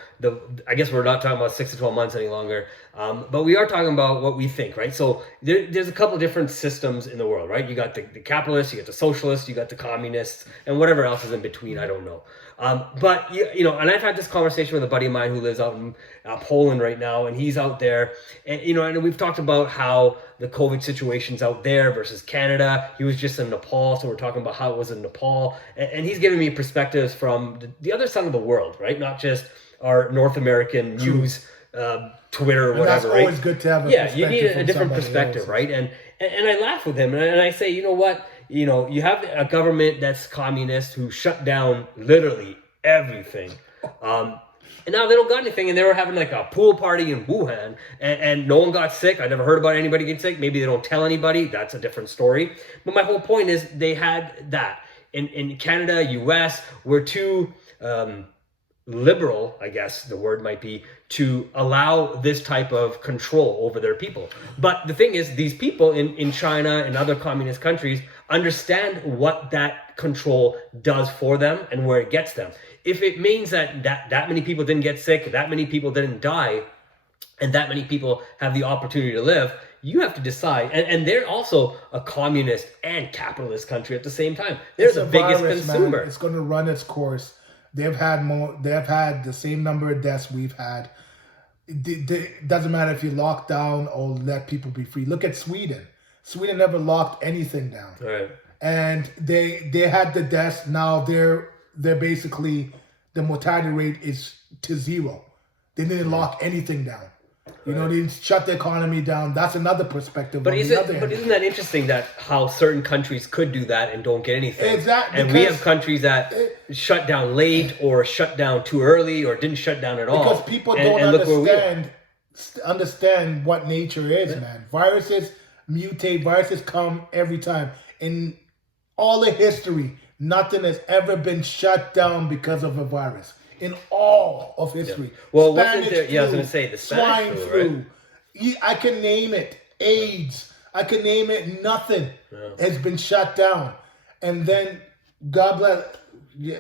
I guess we're not talking about 6 to 12 months any longer. But we are talking about what we think, right? So there's a couple of different systems in the world, right? You got the capitalists, you got the socialists, you got the communists, and whatever else is in between, I don't know. But, and I've had this conversation with a buddy of mine who lives out in Poland right now, and he's out there, and, and we've talked about how the COVID situation's out there versus Canada. He was just in Nepal, so we're talking about how it was in Nepal, and he's giving me perspectives from the other side of the world, right? Not just our North American news, Twitter, or whatever, right? It's always good to have you need a different perspective, else. Right? And I laugh with him, and I say, you know what? You have a government that's communist who shut down literally everything. And now they don't got anything, and they were having like a pool party in Wuhan, and no one got sick. I never heard about anybody getting sick. Maybe they don't tell anybody. That's a different story. But my whole point is they had that. In Canada, US, we're too liberal, I guess the word might be, to allow this type of control over their people. But the thing is, these people in China and other communist countries understand what that control does for them and where it gets them. If it means that many people didn't get sick, that many people didn't die, and that many people have the opportunity to live, you have to decide. And they're also a communist and capitalist country at the same time. They're the biggest consumer. Man. It's going to run its course. They've had the same number of deaths we've had. It doesn't matter if you lock down or let people be free. Look at Sweden. Sweden never locked anything down. Right. And they had the deaths. Now they're basically, the mortality rate is to zero. They didn't lock anything down. They didn't shut the economy down. That's another perspective. But isn't that interesting that how certain countries could do that and don't get anything? Exactly. And we have countries that shut down late or shut down too early or didn't shut down at all. Because people don't understand what nature is, man. Viruses mutate. Viruses come every time. In all of history, nothing has ever been shut down because of a virus. In all of history. Yeah. Well, Spanish wasn't there? Yeah, I was flu, going to say the Spanish flu, right? I can name it. AIDS. I can name it. Nothing has been shut down. And then, God bless,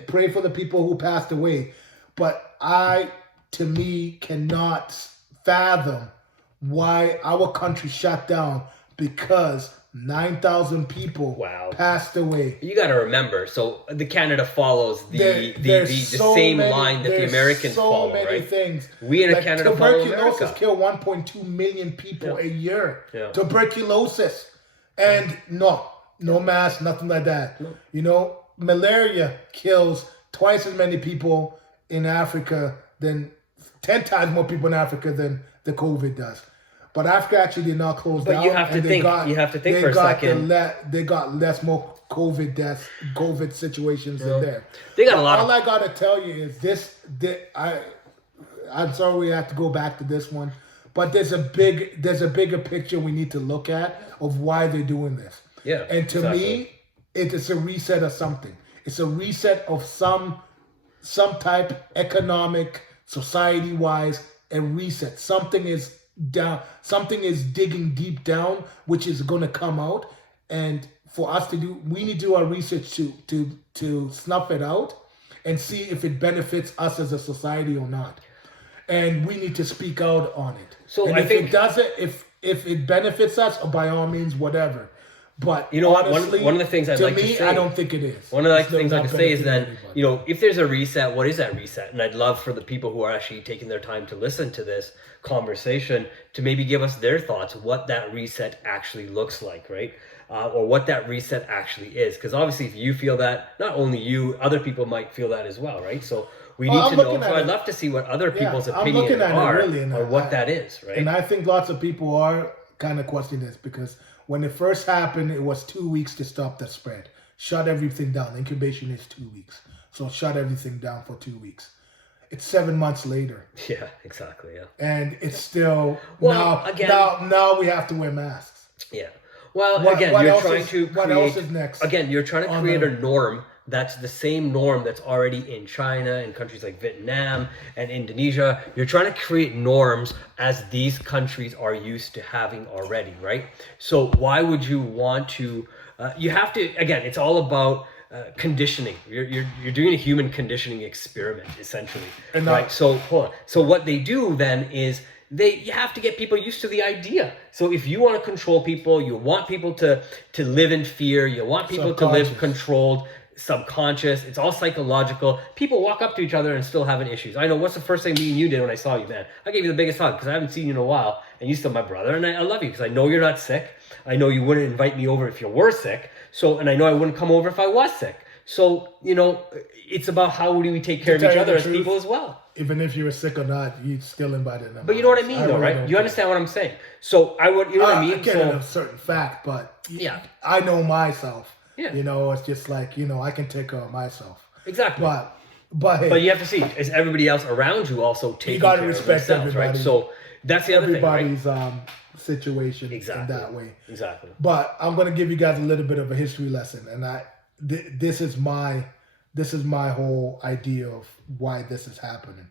pray for the people who passed away. But to me, cannot fathom why our country shut down because 9,000 people passed away. You got to remember, so the Canada follows the same line that the Americans follow, right? So many things. We in Canada follow America. Tuberculosis kill 1.2 million people a year. Yeah. Tuberculosis. And no mask, nothing like that. No. Malaria kills twice as many people in Africa 10 times more people in Africa than the COVID does. But Africa actually did not close down. But you have to think for a second. They got less more COVID deaths, COVID situations in there. They got a lot. All I gotta tell you is this. I'm sorry we have to go back to this one, but there's a bigger picture we need to look at of why they're doing this. Yeah. And to me, it is a reset of something. It's a reset of some type, economic, society-wise, a reset. Something is down, something is digging deep down, which is going to come out, and for us to do, we need to do our research to snuff it out and see if it benefits us as a society or not, and we need to speak out on it. So and if it doesn't, if it benefits us, by all means, whatever. But honestly, one of the things I'd like to say, I don't think it is. One of the things I'd like to say is that if there's a reset, what is that reset? And I'd love for the people who are actually taking their time to listen to this conversation to maybe give us their thoughts, what that reset actually looks like, right? Or what that reset actually is. Because obviously, if you feel that, not only you, other people might feel that as well, right? So we need to know. So I'd love to see what other people's opinions are, or what that is, right? And I think lots of people are kind of questioning this because when it first happened, it was 2 weeks to stop the spread. Shut everything down. Incubation is 2 weeks. So shut everything down for 2 weeks. It's 7 months later. Yeah, exactly. Yeah. And it's still now we have to wear masks. Yeah. Well, you're trying to create, what else is next? Again, you're trying to create a norm that's the same norm that's already in China and countries like Vietnam and Indonesia. You're trying to create norms as these countries are used to having already, right? So why would you want to, you have to, again, it's all about conditioning. You're doing a human conditioning experiment, essentially, And right? So hold on. So what they do then is you have to get people used to the idea. So if you want to control people, you want people to live in fear, you want people to live Subconscious. controlled, subconscious, it's all psychological. People walk up to each other and still having issues. I know, what's the first thing me and you did when I saw you, man? I gave you the biggest hug because I haven't seen you in a while, and you're still my brother, and I love you because I know you're not sick. I know you wouldn't invite me over if you were sick. So, and I know I wouldn't come over if I was sick. So, it's about how do we take care of each other as people as well. Even if you were sick or not, you'd still invited them. But you know what I mean, though, right? You understand what I'm saying? So I would, you know what I mean? I get a certain fact, but yeah, I know myself. Yeah. It's just like, I can take care of myself. Exactly. But hey, but you have to see, is everybody else around you also taking gotta care respect of themselves, right? So that's the other thing, right? Everybody's situation Exactly. in that way. Exactly. But I'm gonna give you guys a little bit of a history lesson, and this is my whole idea of why this is happening.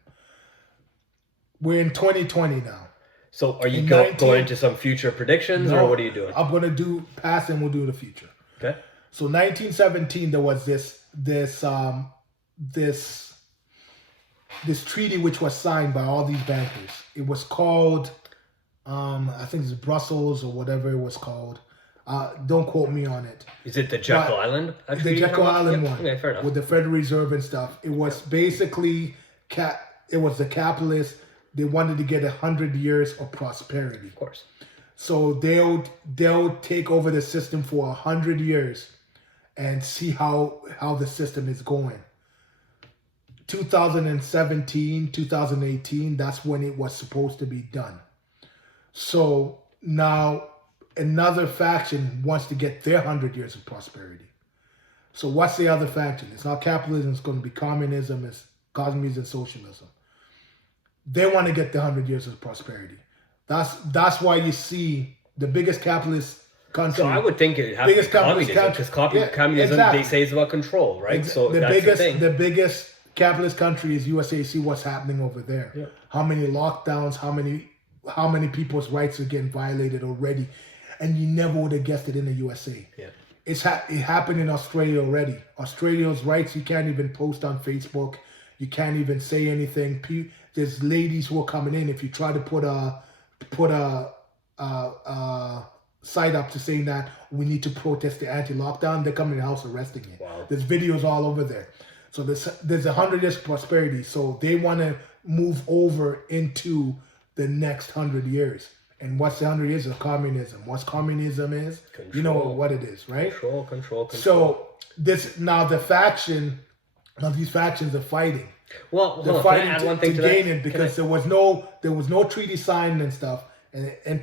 We're in 2020 now. So are you going into some future predictions, or what are you doing? I'm gonna do past and we'll do the future. Okay. So 1917, there was this treaty which was signed by all these bankers. It was called, I think it's Brussels or whatever it was called. Don't quote me on it. Is it the Jekyll Island? The Jekyll Island one. Okay, fair enough. With the Federal Reserve and stuff. It was basically, it was the capitalists. They wanted to get 100 years of prosperity. Of course. So they'll take over the system for 100 years and see how the system is going. 2017, 2018, that's when it was supposed to be done. So now another faction wants to get their 100 years of prosperity. So what's the other faction? It's not capitalism, it's going to be communism, it's communism and socialism. They want to get the 100 years of prosperity. That's why you see the biggest capitalist country. So I would think it has to be communism, because communism, exactly. They say, is about control, right? So the biggest capitalist country is USA. See what's happening over there. Yeah. How many lockdowns? How many people's rights are getting violated already? And you never would have guessed it in the USA. Yeah. It happened in Australia already. Australia's rights, you can't even post on Facebook. You can't even say anything. There's ladies who are coming in. If you try to put a site up to saying that we need to protest the anti-lockdown, they're coming in the house arresting you. Wow. There's videos all over there. So there's 100 years of prosperity. So they want to move over into the next 100 years. And what's the 100 years of communism? What's communism is? Control. You know what it is, right? Control. So these factions are fighting. Well, they're fighting to gain it because there was no treaty signed and stuff. And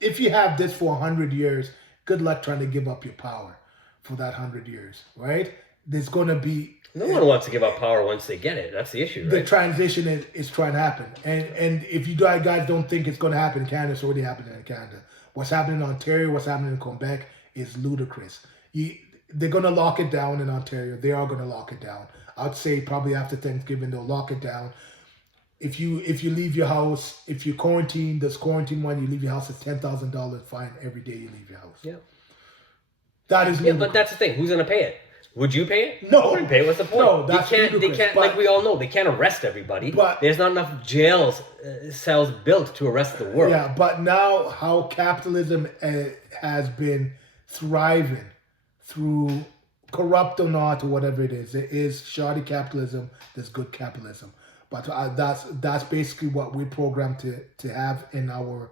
if you have this for 100 years, good luck trying to give up your power for that 100 years, right? There's going to be... No one wants to give up power once they get it. That's the issue, right? The transition is trying to happen. And if you guys don't think it's going to happen in Canada, it's already happening in Canada. What's happening in Ontario, what's happening in Quebec is ludicrous. They're going to lock it down in Ontario. They are going to lock it down. I'd say probably after Thanksgiving, they'll lock it down. If you leave your house, if you quarantine, there's quarantine one, you leave your house, it's $10,000 fine every day you leave your house. Yeah. That is ludicrous. Yeah, but that's the thing. Who's going to pay it? Would you pay it? No. I wouldn't pay it. What's the point? No, that's ludicrous. They can't, like we all know, they can't arrest everybody. But there's not enough cells built to arrest the world. Yeah, but now how capitalism has been thriving through corrupt or not or whatever it is shoddy capitalism, there's good capitalism. But that's basically what we're programmed to have in our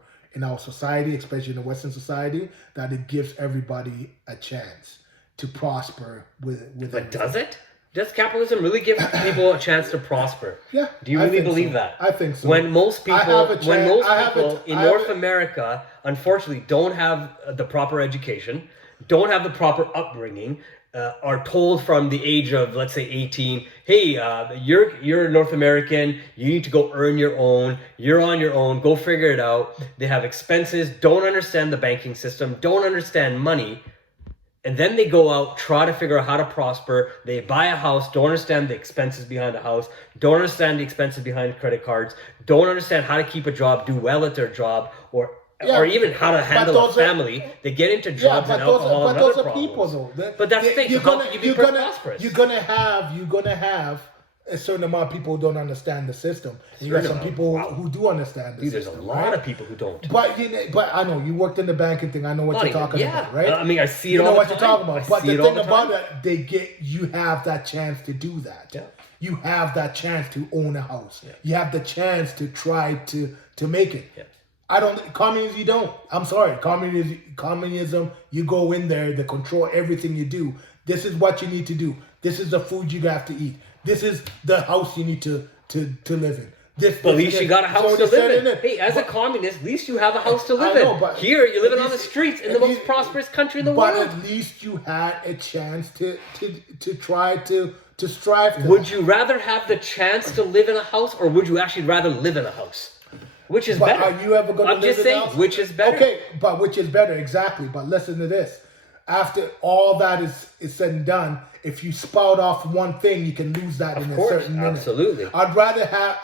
society, especially in the Western society, that it gives everybody a chance to prosper with But does it? Does capitalism really give people a chance to prosper? Yeah. Do you really believe that? I think so. When most people in North America, unfortunately, don't have the proper education, don't have the proper upbringing, are told from the age of, let's say, 18, hey, you're North American, you need to go earn your own, you're on your own, go figure it out. They have expenses, don't understand the banking system, don't understand money. And then they go out, try to figure out how to prosper. They buy a house, don't understand the expenses behind a house, don't understand the expenses behind credit cards, don't understand how to keep a job, do well at their job, or or even how to handle a family. They get into drugs and alcohol and other problems. People though. But that's the thing. How can you be prosperous? You're gonna have a certain amount of people who don't understand the system. And you got some people who do understand the system. There's a lot of people who don't. But I know you worked in the banking thing. I know what you're talking about, right? I mean, I see it all the time. You know what you're talking about. But the thing about it, you have that chance to do that. Yeah. You have that chance to own a house. Yeah. You have the chance to try to make it. Yeah. Communism, you don't. I'm sorry. Communism, you go in there, they control everything you do. This is what you need to do. This is the food you have to eat. This is the house you need to live in. But at least you got a house to live in. Hey, as a communist, at least you have a house to live in. But here, you're living on the streets in the most prosperous country in the world. But at least you had a chance to try to strive to Would you rather have the chance to live in a house, or would you actually rather live in a house? Which is better? Are you ever going to live in a house? I'm just saying, which is better? Okay, but which is better, exactly. But listen to this. After all that is said and done, if you spout off one thing, you can lose that in a certain minute. Absolutely. I'd rather have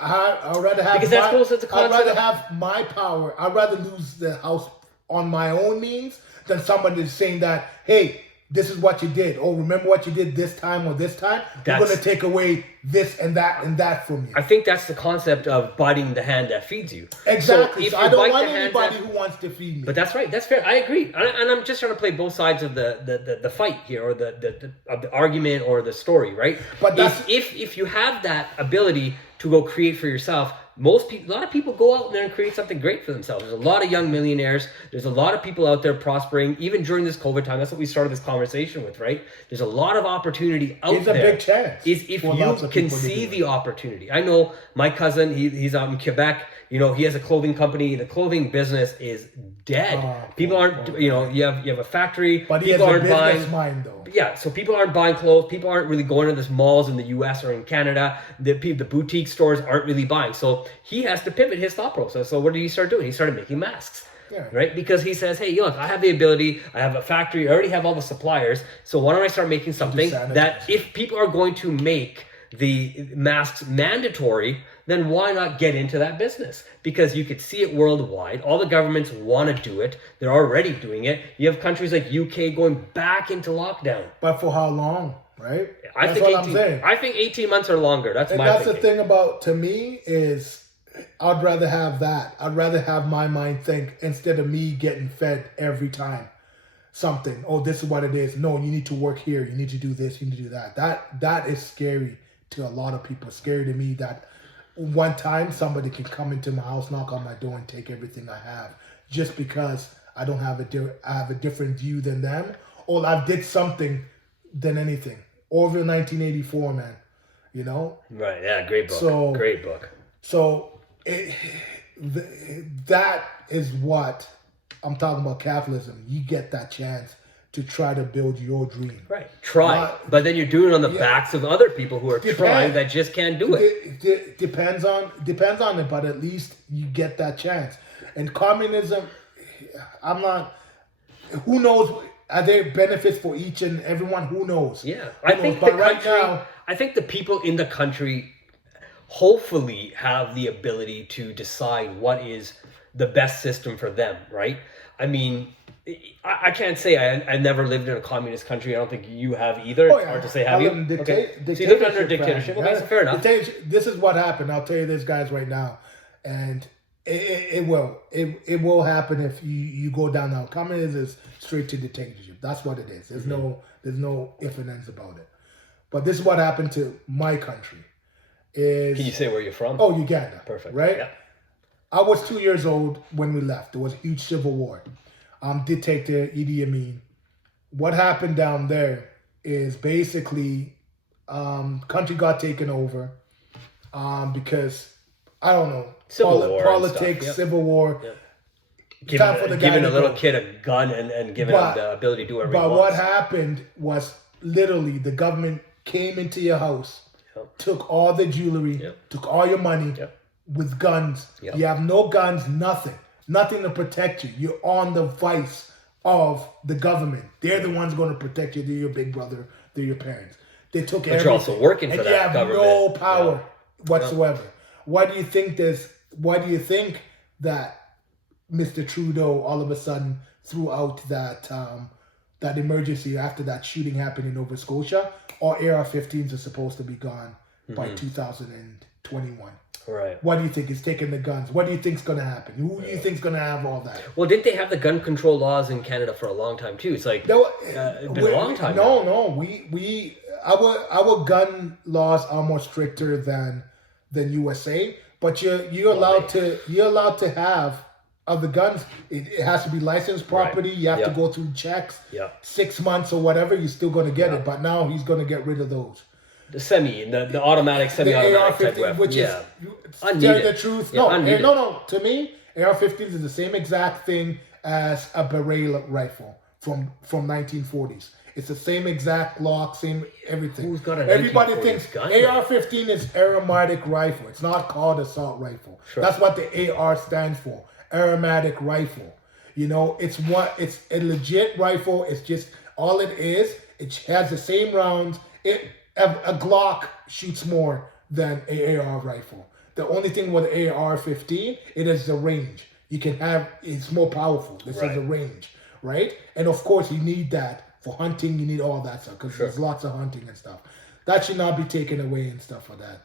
because that goes into the concept. I'd rather have my power. I'd rather lose the house on my own means than somebody saying that, hey, this is what you did. Oh, remember what you did this time or this time? We're going to take away this and that from you. I think that's the concept of biting the hand that feeds you. Exactly. So I don't want anybody who wants to feed me. But that's right. That's fair. I agree. And I'm just trying to play both sides of the fight here, or the argument or the story, right? But if you have that ability to go create for yourself, a lot of people go out there and create something great for themselves. There's a lot of young millionaires. There's a lot of people out there prospering, even during this COVID time. That's what we started this conversation with, right? There's a lot of opportunity out there. It's a big chance. If you can see the opportunity. I know my cousin, he's out in Quebec. He has a clothing company. The clothing business is dead. People aren't, you have a factory. But people he has a business mind, though. Yeah, so people aren't buying clothes. People aren't really going to this malls in the U.S. or in Canada. The boutique stores aren't really buying. So he has to pivot his thought process. So what did he start doing? He started making masks. Yeah. Right? Because he says, hey, look, I have the ability. I have a factory. I already have all the suppliers. So why don't I start making something that if people are going to make the masks mandatory, then why not get into that business? Because you could see it worldwide. All the governments want to do it. They're already doing it. You have countries like UK going back into lockdown. But for how long, right? That's what I'm saying. I think 18 months or longer. That's the thing about, to me, is I'd rather have that. I'd rather have my mind think instead of me getting fed every time something. Oh, this is what it is. No, you need to work here. You need to do this. You need to do that. That is scary to a lot of people. Scary to me that one time somebody can come into my house, knock on my door, and take everything I have just because I don't have I have a different view than them, or I did something than anything. Over 1984, man. Right? Yeah, great book. Great book. So that is what I'm talking about. Capitalism. You get that chance to try to build your dream. Right. But then you're doing it on the backs of other people who are trying that just can't do it. Depends on it, but at least you get that chance. And communism, who knows, are there benefits for each and everyone? Who knows? Yeah. I think the people in the country hopefully have the ability to decide what is the best system for them, right? I mean, I can't say I never lived in a communist country. I don't think you have either. It's hard to say, have you? Okay. So you lived under a dictatorship. Okay, so fair enough. This is what happened. I'll tell you this, guys, right now. And it will happen if you go down now. Communism is straight to dictatorship. That's what it is. There's no ifs and ands about it. But this is what happened to my country. Can you say where you're from? Oh, Uganda. Perfect. Right? Yeah. I was 2 years old when we left. There was a huge civil war. Dictator Idi Amin. What happened down there is basically country got taken over because, I don't know, politics, civil war. Yep. Giving a little kid a gun and giving him the ability to do whatever he wants. But what happened was literally the government came into your house, took all the jewelry, took all your money with guns. Yep. You have no guns, nothing to protect you. You're on the vice of the government. They're the ones going to protect you. They're your big brother. They're your parents. They took everything. But you're also working for that government. And you have no power whatsoever. Why do you think that Mr. Trudeau all of a sudden threw out that emergency after that shooting happened in Nova Scotia, all AR-15s are supposed to be gone by 2021. Right. What do you think is taking the guns? What do you think's going to happen? Who do you think's going to have all that? Well, didn't they have the gun control laws in Canada for a long time too? It's like it's been a long time. No. Our gun laws are more stricter than USA, but you're allowed to have other guns. It has to be licensed property. Right. You have to go through checks. Yeah. 6 months or whatever, you're still going to get it. But now he's going to get rid of those. The automatic, semi-automatic type weapon. Which is, unneeded. tell the truth, unneeded. no. To me, AR-15s is the same exact thing as a beret rifle from 1940s. It's the same exact lock, same everything. Who's got a Everybody 1940s thinks gun? AR-15 is aromatic rifle. It's not called assault rifle. Sure. That's what the AR stands for. Aromatic rifle. It's a legit rifle. It's just all it is. It has the same rounds. A Glock shoots more than an AR rifle. The only thing with AR-15, it is the range. It's more powerful. This is the range, right? And of course, you need that for hunting. You need all that stuff because there's lots of hunting and stuff. That should not be taken away and stuff like that.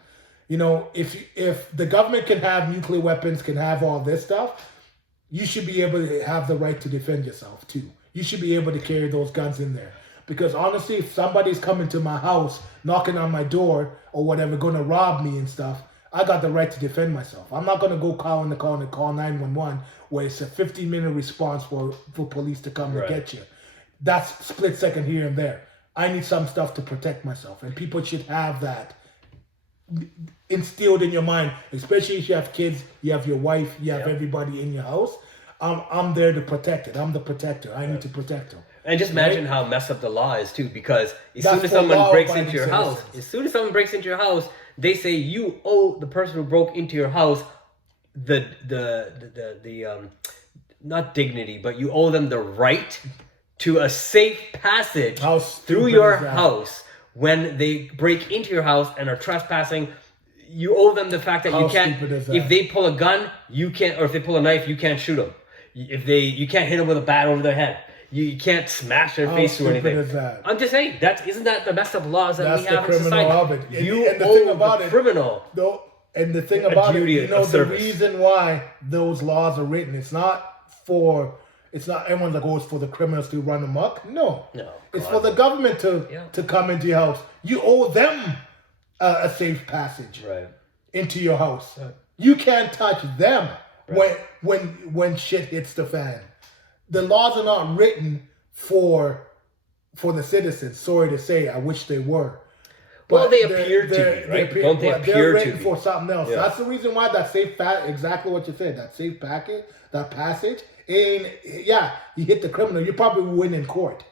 If the government can have nuclear weapons, can have all this stuff, you should be able to have the right to defend yourself too. You should be able to carry those guns in there. Because honestly, if somebody's coming to my house, knocking on my door or whatever, going to rob me and stuff, I got the right to defend myself. I'm not going to go call 911 where it's a 15-minute response for police to come and get you. That's split second here and there. I need some stuff to protect myself. And people should have that instilled in your mind, especially if you have kids, you have your wife, you have everybody in your house. I'm there to protect it. I'm the protector. I need to protect them. And just imagine how messed up the law is too, because as soon as someone breaks into your house, they say you owe the person who broke into your house the not dignity, but you owe them the right to a safe passage through your house when they break into your house and are trespassing. You owe them the fact that you can't. If they pull a gun, you can't, or if they pull a knife, you can't shoot them. You can't hit them with a bat over their head. You can't smash their face or anything. I'm just saying, isn't that the messed up laws that we have in society? You owe the criminal. And the thing about it, the reason why those laws are written, it's not everyone that goes for the criminals to run amok. No. It's for the government to come into your house. You owe them a safe passage into your house. You can't touch them when shit hits the fan. The laws are not written for the citizens. Sorry to say, I wish they were. Well, they appear to be, right? Don't they appear to be? They're written for something else. Yeah. That's the reason why that safe exactly what you said, that safe passage, you hit the criminal, you probably win in court.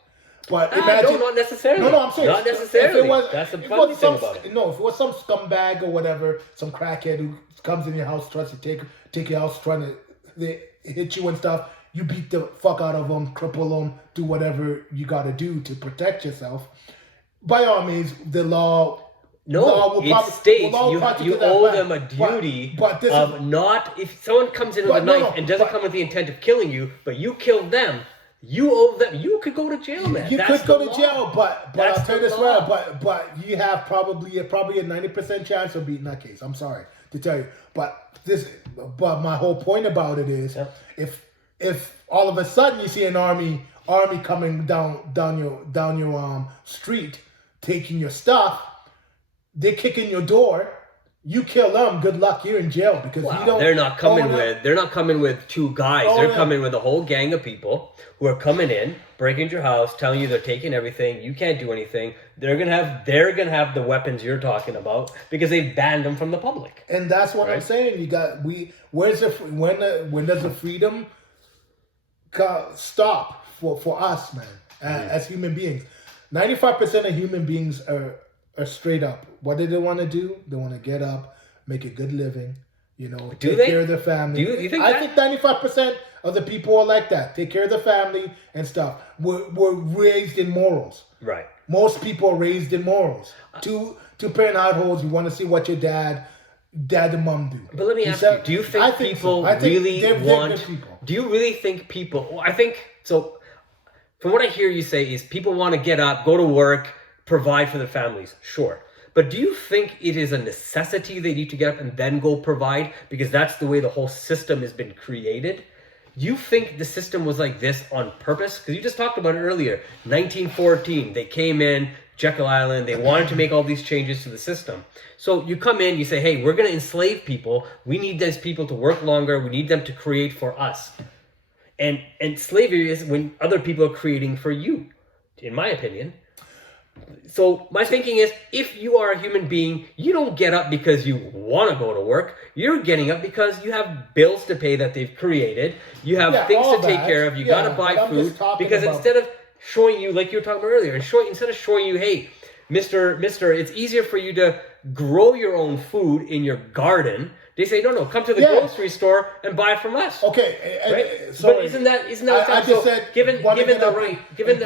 But imagine... No, not necessarily. No, I'm saying... Not necessarily. That's the funny thing about it. No, if it was some scumbag or whatever, some crackhead who comes in your house, tries to take your house, trying to hit you and stuff, you beat the fuck out of them, cripple them, do whatever you got to do to protect yourself. By all means, the law... States you owe them a duty of not... If someone comes in with a knife and doesn't come with the intent of killing you, but you killed them, you owe them... You could go to jail, man. You could go to jail, but I'll tell you this right, but you have probably a 90% chance of beating that case. I'm sorry to tell you. But my whole point about it is, if all of a sudden you see an army coming down your street, taking your stuff, they're kicking your door, you kill them, good luck, you're in jail because you don't. They're not coming with two guys. They're coming with a whole gang of people who are coming in, breaking into your house, telling you they're taking everything. You can't do anything. They're gonna have the weapons you're talking about because they've banned them from the public. And that's what I'm saying. When does the freedom stop for us, man, as human beings? 95% of human beings are straight up. What do they want to do? They want to get up, make a good living, take care of their family. You think I think 95% of the people are like that. Take care of their family and stuff. We're raised in morals. Right. Most people are raised in morals. Two-parent households, you want to see what your dad and mom do. But let me ask you, do you think people really want... do you really think people? Well, I think so. From what I hear you say is people want to get up, go to work, provide for their families. Sure. But do you think it is a necessity they need to get up and then go provide because that's the way the whole system has been created? Do you think the system was like this on purpose? Because you just talked about it earlier. 1914, they came in, Jekyll Island, they wanted to make all these changes to the system. So you come in, you say, hey, we're going to enslave people. We need those people to work longer. We need them to create for us. And slavery is when other people are creating for you, in my opinion. So my thinking is, if you are a human being, you don't get up because you want to go to work. You're getting up because you have bills to pay that they've created. You have things to take care of. You got to buy food. Because instead of showing you, like you were talking about earlier, instead of showing you, hey, Mister, it's easier for you to grow your own food in your garden. They say, no, come to the grocery store and buy from us. Okay, right? Sorry. But isn't that I just said given the family, given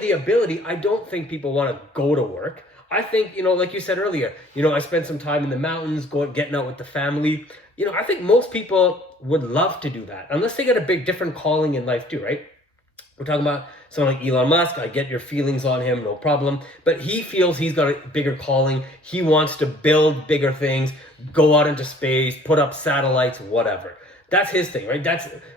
the ability, I don't think people want to go to work. I think, like you said earlier, I spent some time in the mountains, getting out with the family. I think most people would love to do that, unless they get a big different calling in life too, right? We're talking about someone like Elon Musk. I get your feelings on him, no problem. But he feels he's got a bigger calling. He wants to build bigger things, go out into space, put up satellites, whatever. That's his thing, right?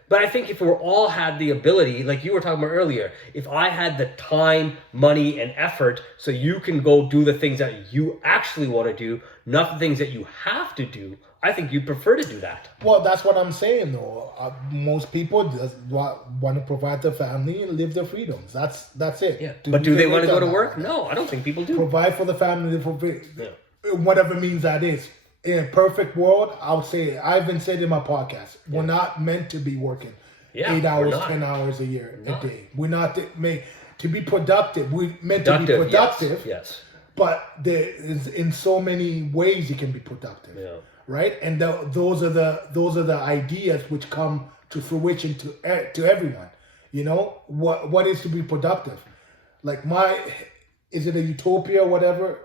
But I think if we all had the ability, like you were talking about earlier, if I had the time, money, and effort so you can go do the things that you actually want to do, not the things that you have to do, I think you'd prefer to do that. Well, that's what I'm saying, though. Most people just want to provide their family and live their freedoms. That's it. Yeah. But do they want to go to work? No, I don't think people do. Provide for the family, whatever means that is. In a perfect world, I would say, I've been saying in my podcast, we're not meant to be working 8 hours, 10 hours a year, a day. We're not made to be productive. We're meant to be productive. Yes. But there is, in so many ways, you can be productive. Yeah. Right, and those are the ideas which come to fruition to everyone. What is to be productive? Like is it a utopia or whatever?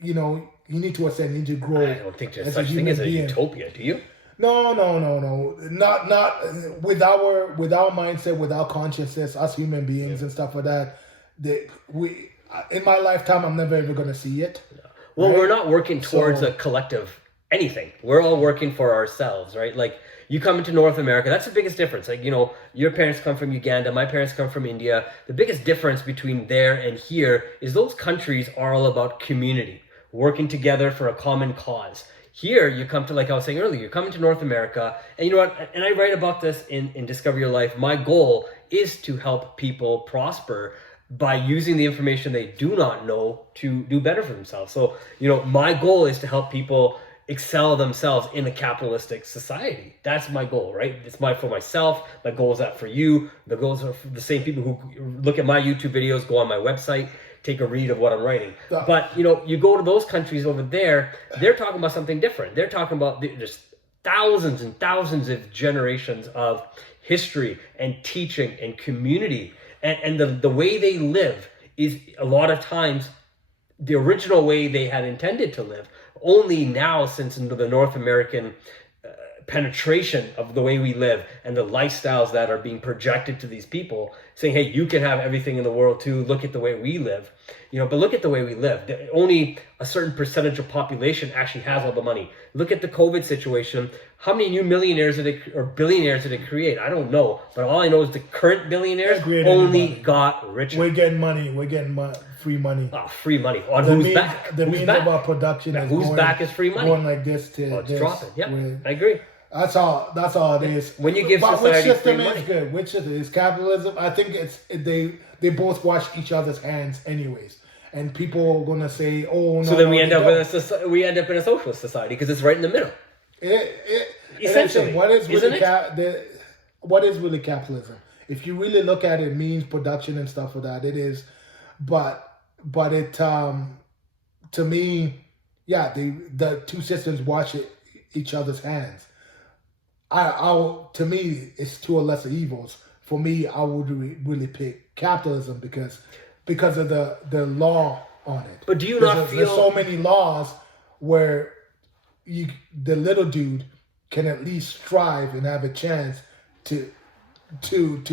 You need to ascend, you need to grow. I don't think there's such thing as a utopia. Do you? No. Not with our mindset, with our consciousness, us human beings and stuff like that. In my lifetime, I'm never ever going to see it. Yeah. Well, right? We're not working towards a collective anything. We're all working for ourselves, right? Like you come into North America, that's the biggest difference. Like, your parents come from Uganda, my parents come from India. The biggest difference between there and here is those countries are all about community, working together for a common cause. Here, you come to, like I was saying earlier, you're coming to North America, and you know what? And I write about this in Discover Your Life. My goal is to help people prosper by using the information they do not know to do better for themselves. So, my goal is to help people excel themselves in a capitalistic society. That's my goal, right? It's for myself. My goal is that for you. The goals are for the same people who look at my YouTube videos, go on my website, take a read of what I'm writing. But, you go to those countries over there, they're talking about something different. They're talking about just thousands and thousands of generations of history and teaching and community. And the way they live is a lot of times the original way they had intended to live. Only now, since the North American penetration of the way we live and the lifestyles that are being projected to these people, saying, hey, you can have everything in the world too, look at the way we live. But look at the way we live. Only a certain percentage of population actually has all the money. Look at the COVID situation. How many new millionaires or billionaires did it create? I don't know. But all I know is the current billionaires only got richer. We're getting money. We're getting free money. Oh, free money. On who's back? The means of our production is who's back is free money. Going like this to it's dropping. Yeah, I agree. That's all it is. When you give society free money. Which system is good? Which system is capitalism? I think they both wash each other's hands anyways. And people are gonna say, "Oh no." So then we end up in a socialist society because it's right in the middle. Essentially, what is really capitalism? If you really look at it, means production and stuff like that. It is, but it to me, the two systems wash each other's hands. To me, it's two or lesser evils. For me, I would really pick capitalism because of the law on it. But do you not feel there's so many laws where the little dude can at least strive and have a chance to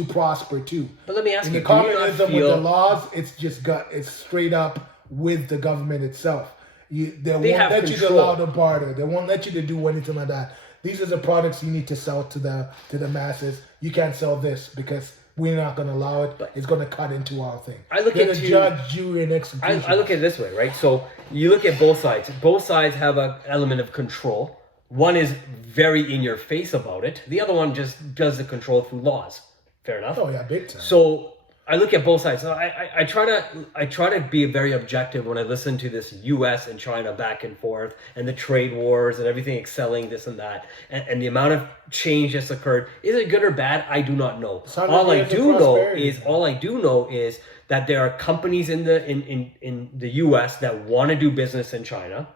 prosper too. But let me ask In you, the do you not communism feel... with the laws, it's straight up with the government itself. They won't let you to allow the barter. They won't let you to do anything like that. These are the products you need to sell to the masses. You can't sell this because we're not going to allow it. It's going to cut into our thing. I look They're at the judge, jury, and executioner. I look at it this way, right? So you look at both sides. Both sides have an element of control. One is very in your face about it. The other one just does the control through laws. Fair enough. Oh yeah, big time. So I look at both sides. So I try to be very objective when I listen to this U.S. and China back and forth and the trade wars and everything excelling this and that and the amount of change that's occurred. Is it good or bad? I do not know. All I do know is that there are companies in the U.S. that want to do business in China.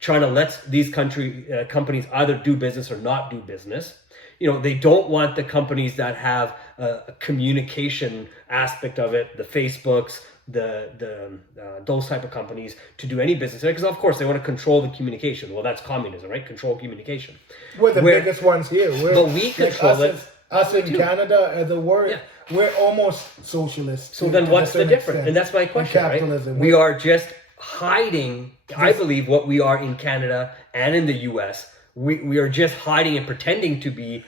China lets these companies either do business or not do business. They don't want the companies that have a communication aspect of it, the Facebooks, those type of companies, to do any business. Because of course they want to control the communication. Well, that's communism, right? Control communication. We're the biggest ones here. But we control it. Us in Canada, as a word, we're almost socialist. So then what's the difference? And that's my question, right? We are just hiding, I believe, what we are in Canada and in the U.S. We are just hiding and pretending to be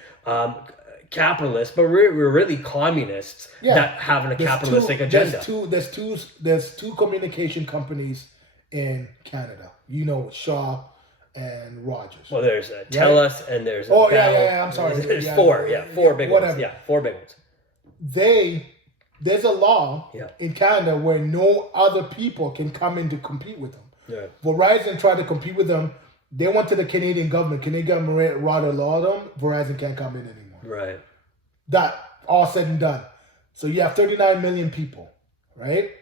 capitalists, but we're really communists that have a capitalistic agenda. There's two communication companies in Canada. Shaw and Rogers. Well, there's Telsa and there's I'm sorry. There's four big ones. Yeah, four big ones. There's a law in Canada where no other people can come in to compete with them. Yeah. Verizon tried to compete with them. They went to the Canadian government. Canadian government rather law them. Verizon can't come in anymore. Right. That all said and done. So you have 39 million people, right?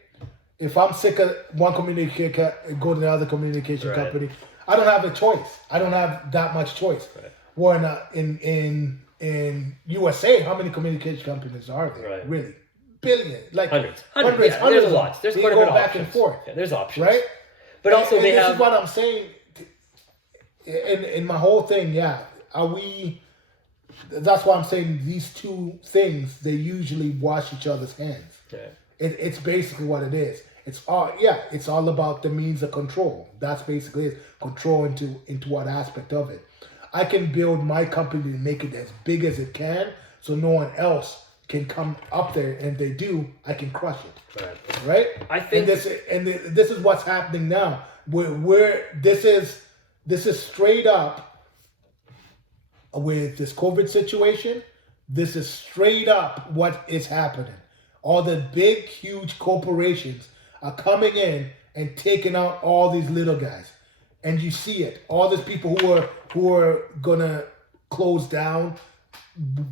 If I'm sick of one communication, go to the other communication company. I don't have a choice. I don't have that much choice. Right. Well, in USA, how many communication companies are there? Right. Really, billion, like hundreds. There's a lot. There's quite a bit of back options. and forth. Yeah, there's options, right? But also they have. This is what I'm saying. In my whole thing, are we? That's why I'm saying these two things, they usually wash each other's hands. Okay. It's basically what it is. It's all about the means of control. That's basically it. Control into what aspect of it. I can build my company to make it as big as it can, so no one else can come up there, and if they do, I can crush it. Right? I think this is what's happening now. This is straight up. With this COVID situation, this is straight up what is happening. All the big, huge corporations are coming in and taking out all these little guys, and you see it. All these people who are gonna close down,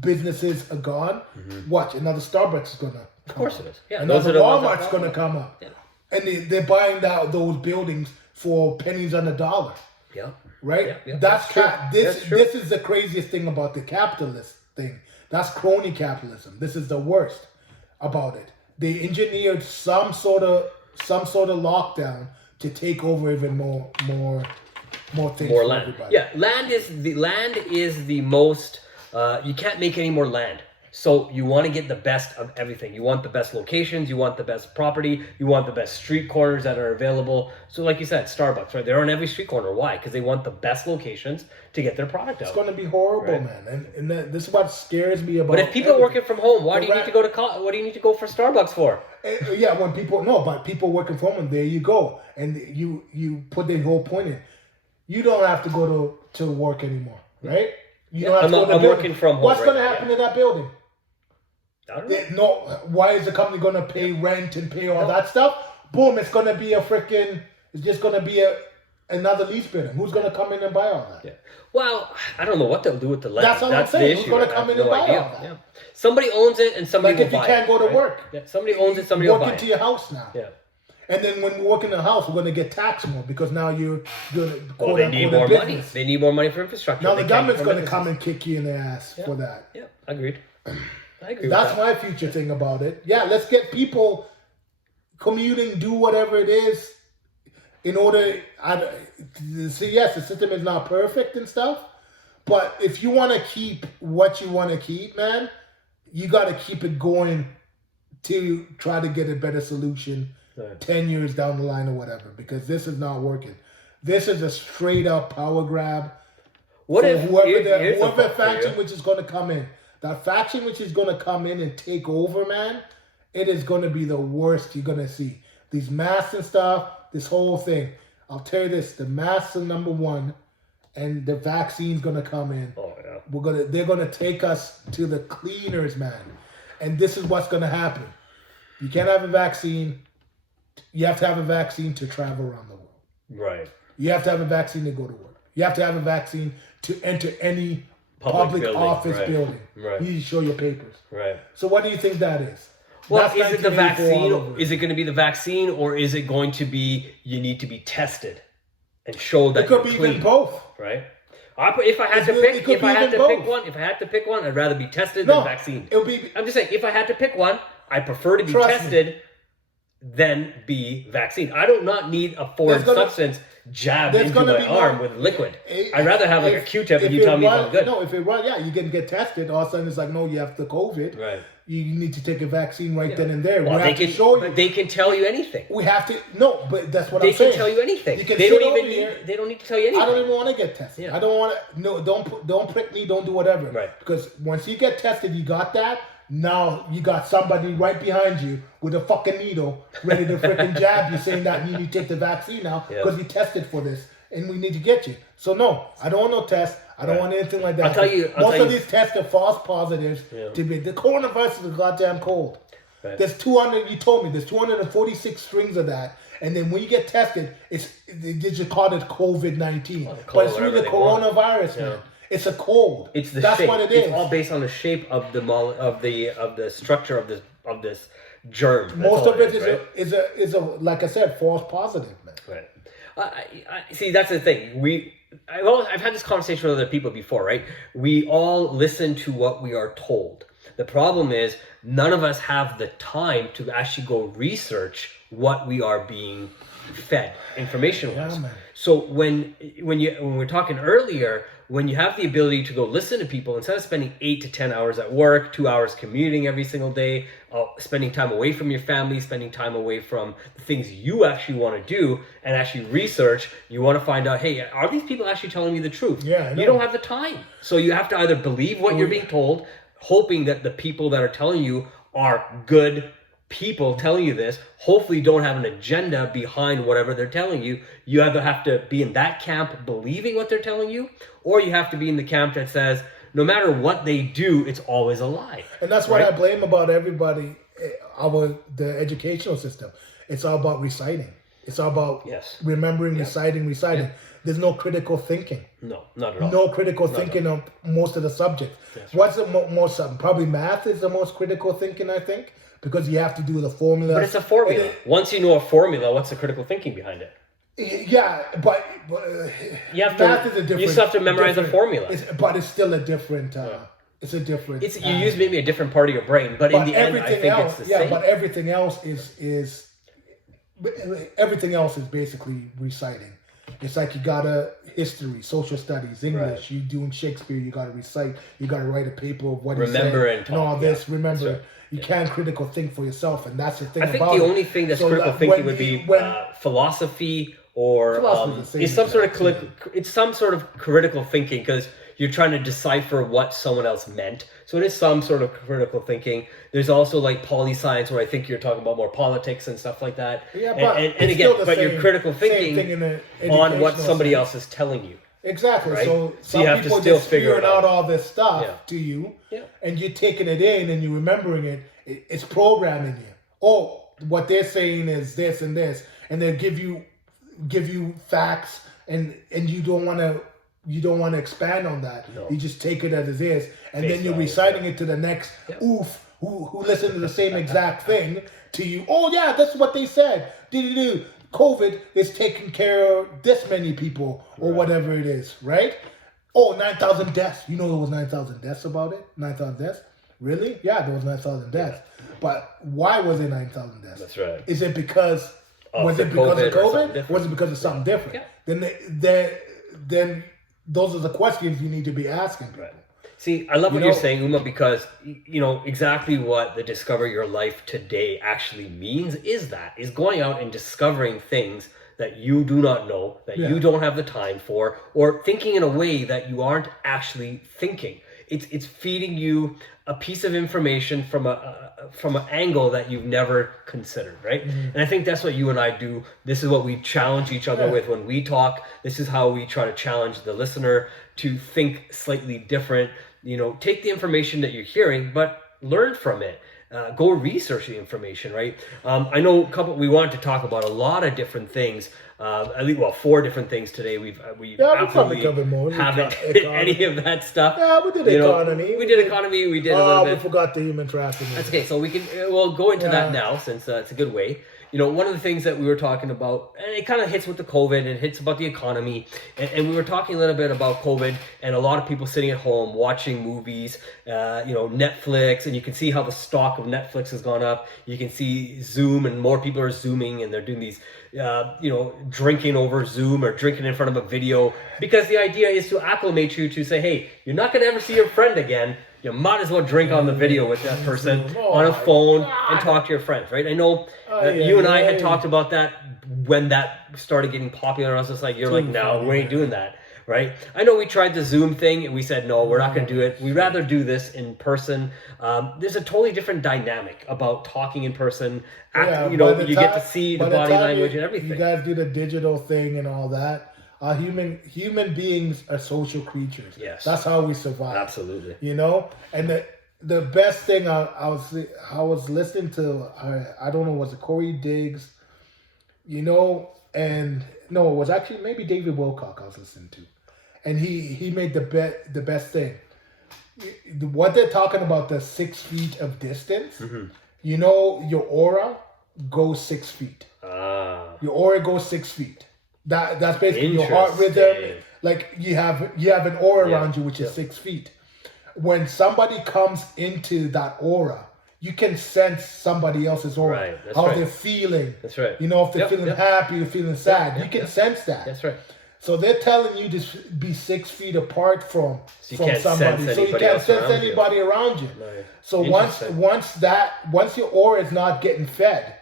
businesses are gone. Mm-hmm. Watch, another Starbucks is gonna come. Of course it is. Yeah, another Walmart's gonna come up, and they're buying those buildings for pennies on the dollar. Yeah. Right? Yeah, this is the craziest thing about the capitalist thing. That's crony capitalism. This is the worst about it. They engineered some sort of lockdown to take over even more things. More land. Everybody. Yeah, land is the most. You can't make any more land. So you want to get the best of everything. You want the best locations. You want the best property. You want the best street corners that are available. So like you said, Starbucks, right? They're on every street corner. Why? Because they want the best locations to get their product out. It's going to be horrible, man. And this is what scares me about. But if people are working from home, why do you need to go to what do you need to go for Starbucks for? Yeah, when people but people working from home, there you go, and you put the whole point in. You don't have to go to work anymore, right? You don't have to go to the building. Working from home. What's going to happen in that building? I don't know. Why is the company going to pay rent and pay all that stuff? Boom, it's going to be it's just going to be another lease building. Who's going to come in and buy all that? Yeah. Well, I don't know what they'll do with the land. That's what I'm saying. Who's going to come in and buy all that? Yeah. Somebody owns it and somebody will buy it. Like if you can't go to work. Yeah. Somebody owns it, somebody will buy it. Walk into your house now. Yeah. And then when you work in the house, we're going to get taxed more because now you're doing they need more money. They need more money for infrastructure. Now the government's going to come and kick you in the ass for that. Yeah, agreed. I agree That's my future thing about it. Yeah, let's get people commuting, do whatever it is in order to say, yes, the system is not perfect and stuff, But if you want to keep what you want to keep, man, you got to keep it going to try to get a better solution 10 years down the line or whatever, because this is not working. This is a straight up power grab. What if whoever faction which is going to come in, that faction which is going to come in and take over, man, it is going to be the worst you're going to see. These masks and stuff, this whole thing. I'll tell you this, the masks are number one, and the vaccine's going to come in. Oh, yeah. They're going to take us to the cleaners, man. And this is what's going to happen. You can't have a vaccine. You have to have a vaccine to travel around the world. Right. You have to have a vaccine to go to work. You have to have a vaccine to enter any public building, office right. building. Right. You need to show your papers. Right. So what do you think that is? Well, That's is it the 1984 all vaccine? over. Is it going to be the vaccine, or is it going to be you need to be tested and show that It could you're be clean? even both. Right. If I had to pick one, I'd rather be tested than vaccine. It'll be. I'm just saying, if I had to pick one, I prefer to be tested than be vaccine. I do not need a foreign substance jabbed into my arm with liquid. I'd rather have like a Q-tip and you tell me if I'm good. No, if it runs, you can get tested. All of a sudden, it's like, no, you have the COVID. Right. You need to take a vaccine then and there. Well, we have to show you. They can tell you anything. We have to. No, but that's what I'm saying. They can tell you anything. You can they sit don't over even here. need. They don't need to tell you anything. I don't even want to get tested. Yeah. I don't want to. No, don't prick me. Don't do whatever. Right. Because once you get tested, you got that. Now you got somebody right behind you with a fucking needle ready to freaking jab you, saying that you need to take the vaccine now because you tested for this and we need to get you. So no, I don't want no test. I don't want anything like that. I'll tell you. Most of these tests are false positives. Yeah. The coronavirus is goddamn cold. Right. There's 200. You told me there's 246 strings of that, and then when you get tested, they just call it COVID-19, but it's really the coronavirus, man. It's a cold. It's the That's shape. what it is. It's all based on the shape of the structure of this germ. That's Most all of it right? is a like I said, false positive, man. Right. I see. That's the thing. I've had this conversation with other people before, right? We all listen to what we are told. The problem is none of us have the time to actually go research what we are being fed information-wise. Yeah, man. So when we're talking earlier, when you have the ability to go listen to people, instead of spending 8 to 10 hours at work, 2 hours commuting every single day, spending time away from your family, spending time away from the things you actually want to do and actually research, you want to find out, hey, are these people actually telling me the truth? Yeah, I know. You don't have the time. So you have to either believe what you're being told, hoping that the people that are telling you are good people telling you this, hopefully don't have an agenda behind whatever they're telling you. You either have to be in that camp believing what they're telling you, or you have to be in the camp that says no matter what they do, it's always a lie. And that's what I blame about everybody, the educational system. It's all about reciting. It's all about remembering, reciting. Yeah. There's no critical thinking. No, not at all. No critical thinking on most of the subjects. What's the most? Probably math is the most critical thinking, I think. Because you have to do the formula. But it's a formula. Once you know a formula, what's the critical thinking behind it? Yeah, but you have math is a different. You still have to memorize a formula. But it's still a different. It's a different. You use maybe a different part of your brain, but in the end, I think it's the same. Yeah, but everything else is basically reciting. It's like you gotta history, social studies, English. You doing Shakespeare, you gotta recite. You gotta write a paper of what he said. Remember and talk. And all this. Remember. Right. You can't critical think for yourself, and that's the thing. I think the only thing that's critical thinking would be philosophy, or it's some sort of critical thinking, because you're trying to decipher what someone else meant. So it is some sort of critical thinking. There's also like poli-science, where I think you're talking about more politics and stuff like that. Yeah, but you're critical thinking on what somebody else is telling you. Exactly. Right? So you have to still figure it out all this stuff to you, and you're taking it in and you're remembering it. It's programming you. Oh, what they're saying is this and this, and they give you facts, and you don't want to expand on that. No. You just take it as it is, and then you're reciting it to the next who listened to the same exact thing to you. Oh yeah, that's what they said. Did COVID is taking care of this many people or whatever it is, right? Oh, 9,000 deaths. You know there was 9,000 deaths about it? 9,000 deaths? Really? Yeah, there was 9,000 deaths. But why was it 9,000 deaths? That's right. Is it because of COVID? Was it because of something different? Yeah. Then those are the questions you need to be asking people. Right. See, I love what You you're know- saying, Uma, because exactly what the Discover Your Life Today actually means is going out and discovering things that you do not know, that Yeah. you don't have the time for, or thinking in a way that you aren't actually thinking. It's feeding you a piece of information from an angle that you've never considered, right? Mm-hmm. And I think that's what you and I do. This is what we challenge each other Yeah. with when we talk. This is how we try to challenge the listener to think slightly different. Take the information that you're hearing, but learn from it. Go research the information, right? I know we wanted to talk about a lot of different things. At least, 4 different things today. We probably absolutely covered more. haven't hit Economy. any of that stuff. Yeah, we did economy. We did economy. We did a little we bit. forgot the human trafficking. That's okay. So we'll go into that Yeah. now, since it's a good way. One of the things that we were talking about, and it kind of hits with the COVID, and it hits about the economy, and we were talking a little bit about COVID, and a lot of people sitting at home watching movies, Netflix, and you can see how the stock of Netflix has gone up. You can see Zoom, and more people are Zooming, and they're doing these, drinking over Zoom or drinking in front of a video, because the idea is to acclimate you to say, hey, you're not going to ever see your friend again. You might as well drink on the video with that person on a phone and talk to your friends, right? I know you and I had talked about that when that started getting popular. I was just like, no, we ain't doing that, right? I know we tried the Zoom thing and we said, no, we're not going to do it. We'd rather do this in person. There's a totally different dynamic about talking in person. You get to see the body language and everything. You guys do the digital thing and all that. Human beings are social creatures. Yes. That's how we survive. Absolutely. And the best thing I was listening to, I don't know, was it Corey Diggs, and no, it was actually maybe David Wilcock I was listening to, and he made the best thing. What they're talking about, the 6 feet of distance. Mm-hmm. Your aura goes 6 feet. Your aura goes 6 feet. That's basically your heart rhythm. Like you have an aura around you, which is 6 feet. When somebody comes into that aura, you can sense somebody else's aura, right, how they're feeling. That's right. If they're feeling happy, they're feeling sad. You can sense that. That's right. So they're telling you to be 6 feet apart from somebody, so you can't sense anybody around you. Right. So once your aura is not getting fed,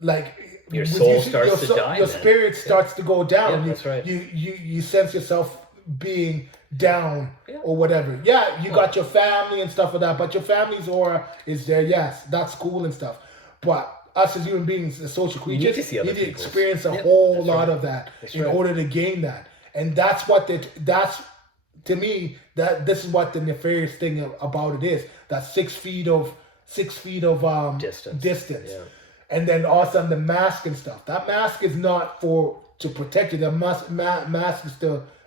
like your soul starts to die. Your spirit starts to go down. Yeah, that's right. You sense yourself being down or whatever. Yeah, you got your family and stuff like that, but your family's aura is there. Yes, that's cool and stuff. But us as human beings, as social creatures, you need to experience a whole lot of that in order to gain that. And that's what to me, that this is what the nefarious thing about it is. That 6 feet of distance. Yeah. And then also the mask and stuff. That mask is not to protect you. The mask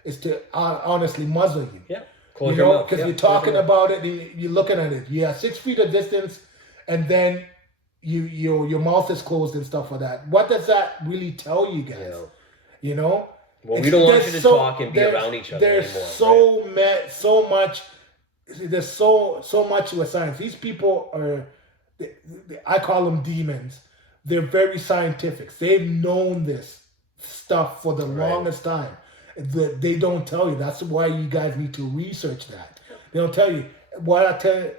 is to honestly muzzle you. Yeah. Close your mouth. Because you're talking about it and you're looking at it. Yeah, 6 feet of distance, and then your mouth is closed and stuff like that. What does that really tell you guys? Well, we don't want you to talk and be around each other there's anymore. There's so much with science. These people are, I call them demons. They're very scientific. They've known this stuff for the longest time. They don't tell you. That's why you guys need to research that. They don't tell you. What I tell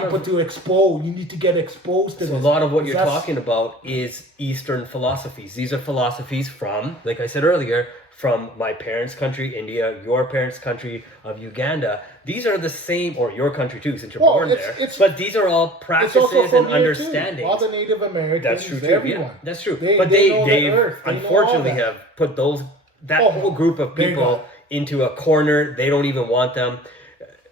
people to expose, you need to get exposed to this. A lot of what you're talking about is Eastern philosophies. These are philosophies from, like I said earlier, from my parents' country, India, your parents' country of Uganda. These are the same, or your country too, since you're born there. But these are all practices and understandings. All the Native Americans, that's true too. Everyone. Yeah, that's true. They unfortunately have put that whole group of people into a corner. They don't even want them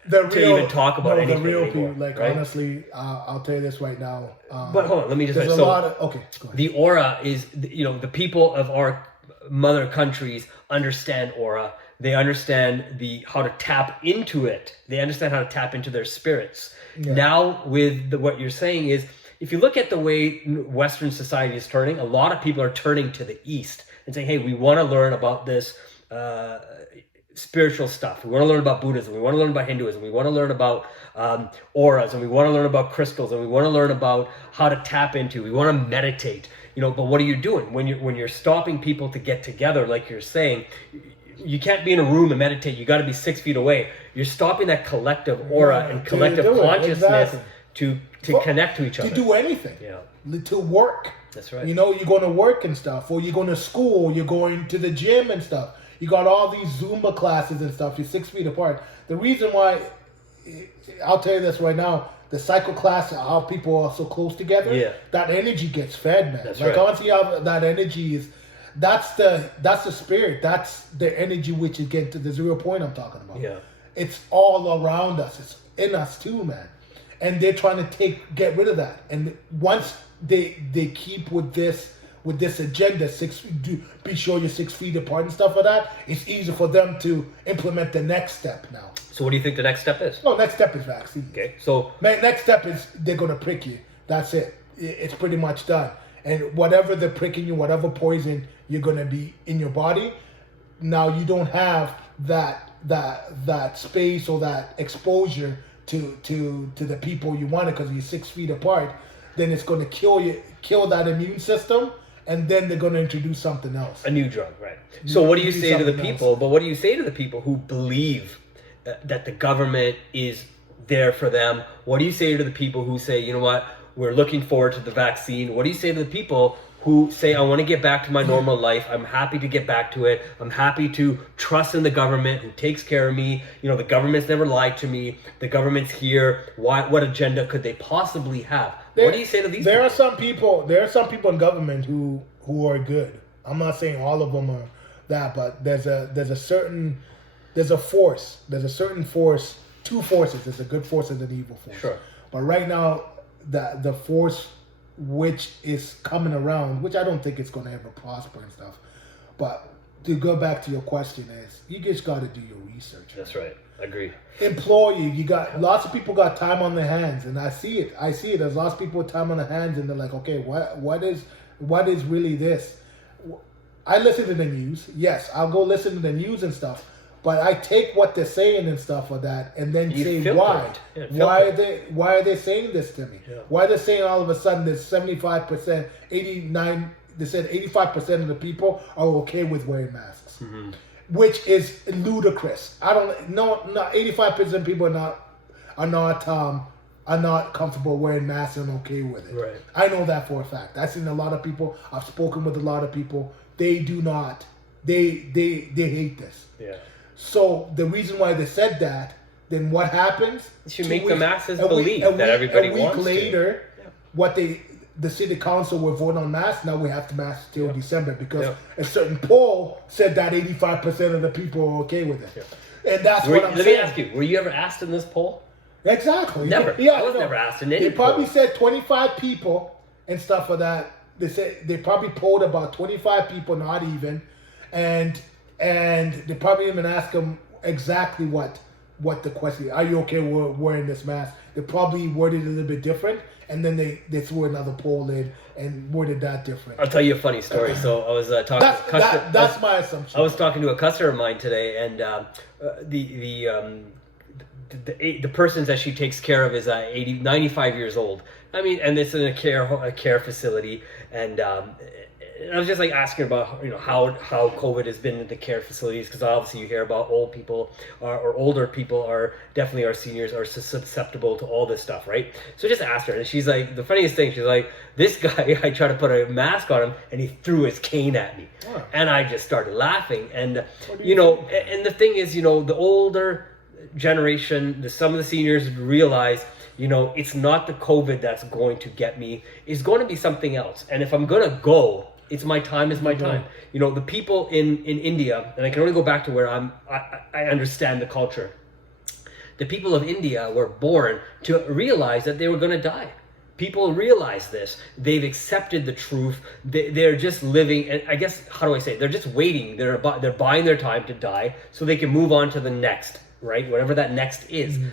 to even talk about anything the real anymore. People, like right? Honestly, I'll tell you this right now. But hold on, let me just say. There's a lot of okay. Go ahead. The aura is, the people of our mother countries understand aura. They understand how to tap into it. They understand how to tap into their spirits. Yeah. Now, with what you're saying is, if you look at the way Western society is turning, a lot of people are turning to the East and saying, hey, we want to learn about this spiritual stuff. We want to learn about Buddhism. We want to learn about Hinduism. We want to learn about auras, and we want to learn about crystals, and we want to learn about how to tap into. We want to meditate. But what are you doing when you're stopping people to get together? Like you're saying, you can't be in a room and meditate. You got to be 6 feet away. You're stopping that collective aura and collective consciousness to connect to each other. To do anything. Yeah. To work. That's right. You know, you're going to work and stuff, or you're going to school, you're going to the gym and stuff. You got all these Zumba classes and stuff. You're 6 feet apart. The reason why, I'll tell you this right now, the cycle class, how people are so close together, that energy gets fed, man. That's like, right. honestly, how that energy is, that's the spirit. That's the energy which is getting to the real point I'm talking about. Yeah. It's all around us. It's in us too, man. And they're trying to get rid of that. And once they keep with this agenda, be sure you're 6 feet apart and stuff like that, it's easy for them to implement the next step now. So what do you think the next step is? No, next step is vaccine. Okay, so next step is they're gonna prick you. That's it. It's pretty much done. And whatever they're pricking you, whatever poison you're gonna be in your body, now you don't have that space or that exposure to the people you wanted because you're 6 feet apart. Then it's gonna kill that immune system, and then they're gonna introduce something else. A new drug, right? So what do you say to the people? But what do you say to the people who believe that the government is there for them? What do you say to the people who say, you know what, we're looking forward to the vaccine? What do you say to the people who say, I want to get back to my normal life. I'm happy to get back to it. I'm happy to trust in the government who takes care of me. You know, the government's never lied to me. The government's here. What agenda could they possibly have? What do you say to these people? There are some people in government who are good. I'm not saying all of them are that, but there's a certain force. There's a certain force, two forces. There's a good force and an evil force. Sure. But right now, the force which is coming around, which I don't think it's going to ever prosper and stuff. But to go back to your question is, you just got to do your research. That's right. Agreed. Employ you got lots of people got time on their hands, and I see it. There's lots of people with time on their hands, and they're like, okay, what is really this? I listen to the news. Yes, I'll go listen to the news and stuff. But I take what they're saying and stuff like that, and then say why. Why are they saying this to me? Yeah. Why are they saying all of a sudden there's 75%, 89? They said 85% of the people are okay with wearing masks, which is ludicrous. I don't know. Not 85% of people are not comfortable wearing masks and okay with it. Right. I know that for a fact. I've seen a lot of people. I've spoken with a lot of people. They do not. They hate this. Yeah. So the reason why they said that, then what happens? You should make the masses believe that everybody wants to. A week later, what the city council will vote on masks. Now we have to mask till December because a certain poll said that 85% of the people are okay with it. Yeah. And that's what I'm saying. Let me ask you, were you ever asked in this poll? Exactly. Never. Yeah, I was never asked in any They probably poll. said 25 people and stuff like that. They said they probably polled about 25 people, not even, and they probably even ask them exactly what the question is. Are you okay with wearing this mask? They probably worded it a little bit different, and then they threw another poll in and worded that different. I'll tell you a funny story. So I was talking. That's my assumption. I was talking to a customer of mine today, and the person that she takes care of is 95 years old. I mean, and it's in a care facility, and I was just like asking about how COVID has been in the care facilities, because obviously you hear about old people or older people are definitely, our seniors are susceptible to all this stuff, right? So I just asked her, and she's like, the funniest thing, she's like, this guy, I tried to put a mask on him and he threw his cane at me. Oh. And I just started laughing. And and the thing is, the older generation, some of the seniors realize, it's not the COVID that's going to get me. It's going to be something else. And if I'm going to go, it's my time is my time. The people in India, and I can only go back to where I understand the culture. The people of India were born to realize that they were going to die. People realize this. They've accepted the truth. They're just living, and I guess, how do I say it? They're just waiting. They're buying their time to die so they can move on to the next, right? Whatever that next is. Mm-hmm.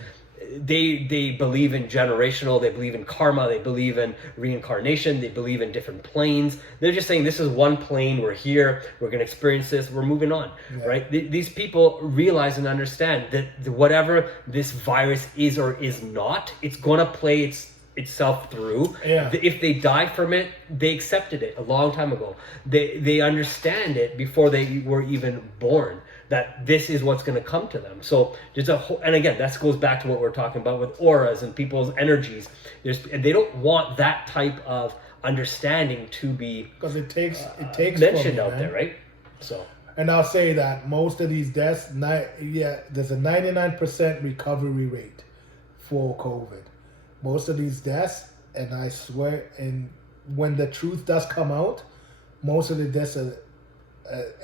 They believe in generational, they believe in karma, they believe in reincarnation, they believe in different planes. They're just saying, this is one plane, we're here, we're going to experience this, we're moving on, right? These people realize and understand that whatever this virus is or is not, it's going to play itself through. Yeah. If they die from it, they accepted it a long time ago. They understand it before they were even born. that this is what's going to come to them. So there's a whole, and again, that goes back to what we're talking about with auras and people's energies. And they don't want that type of understanding to be because it takes mentioned out man. there, right? So, and I'll say that most of these deaths, there's a 99% recovery rate for COVID. Most of these deaths, and I swear, and when the truth does come out, most of the deaths are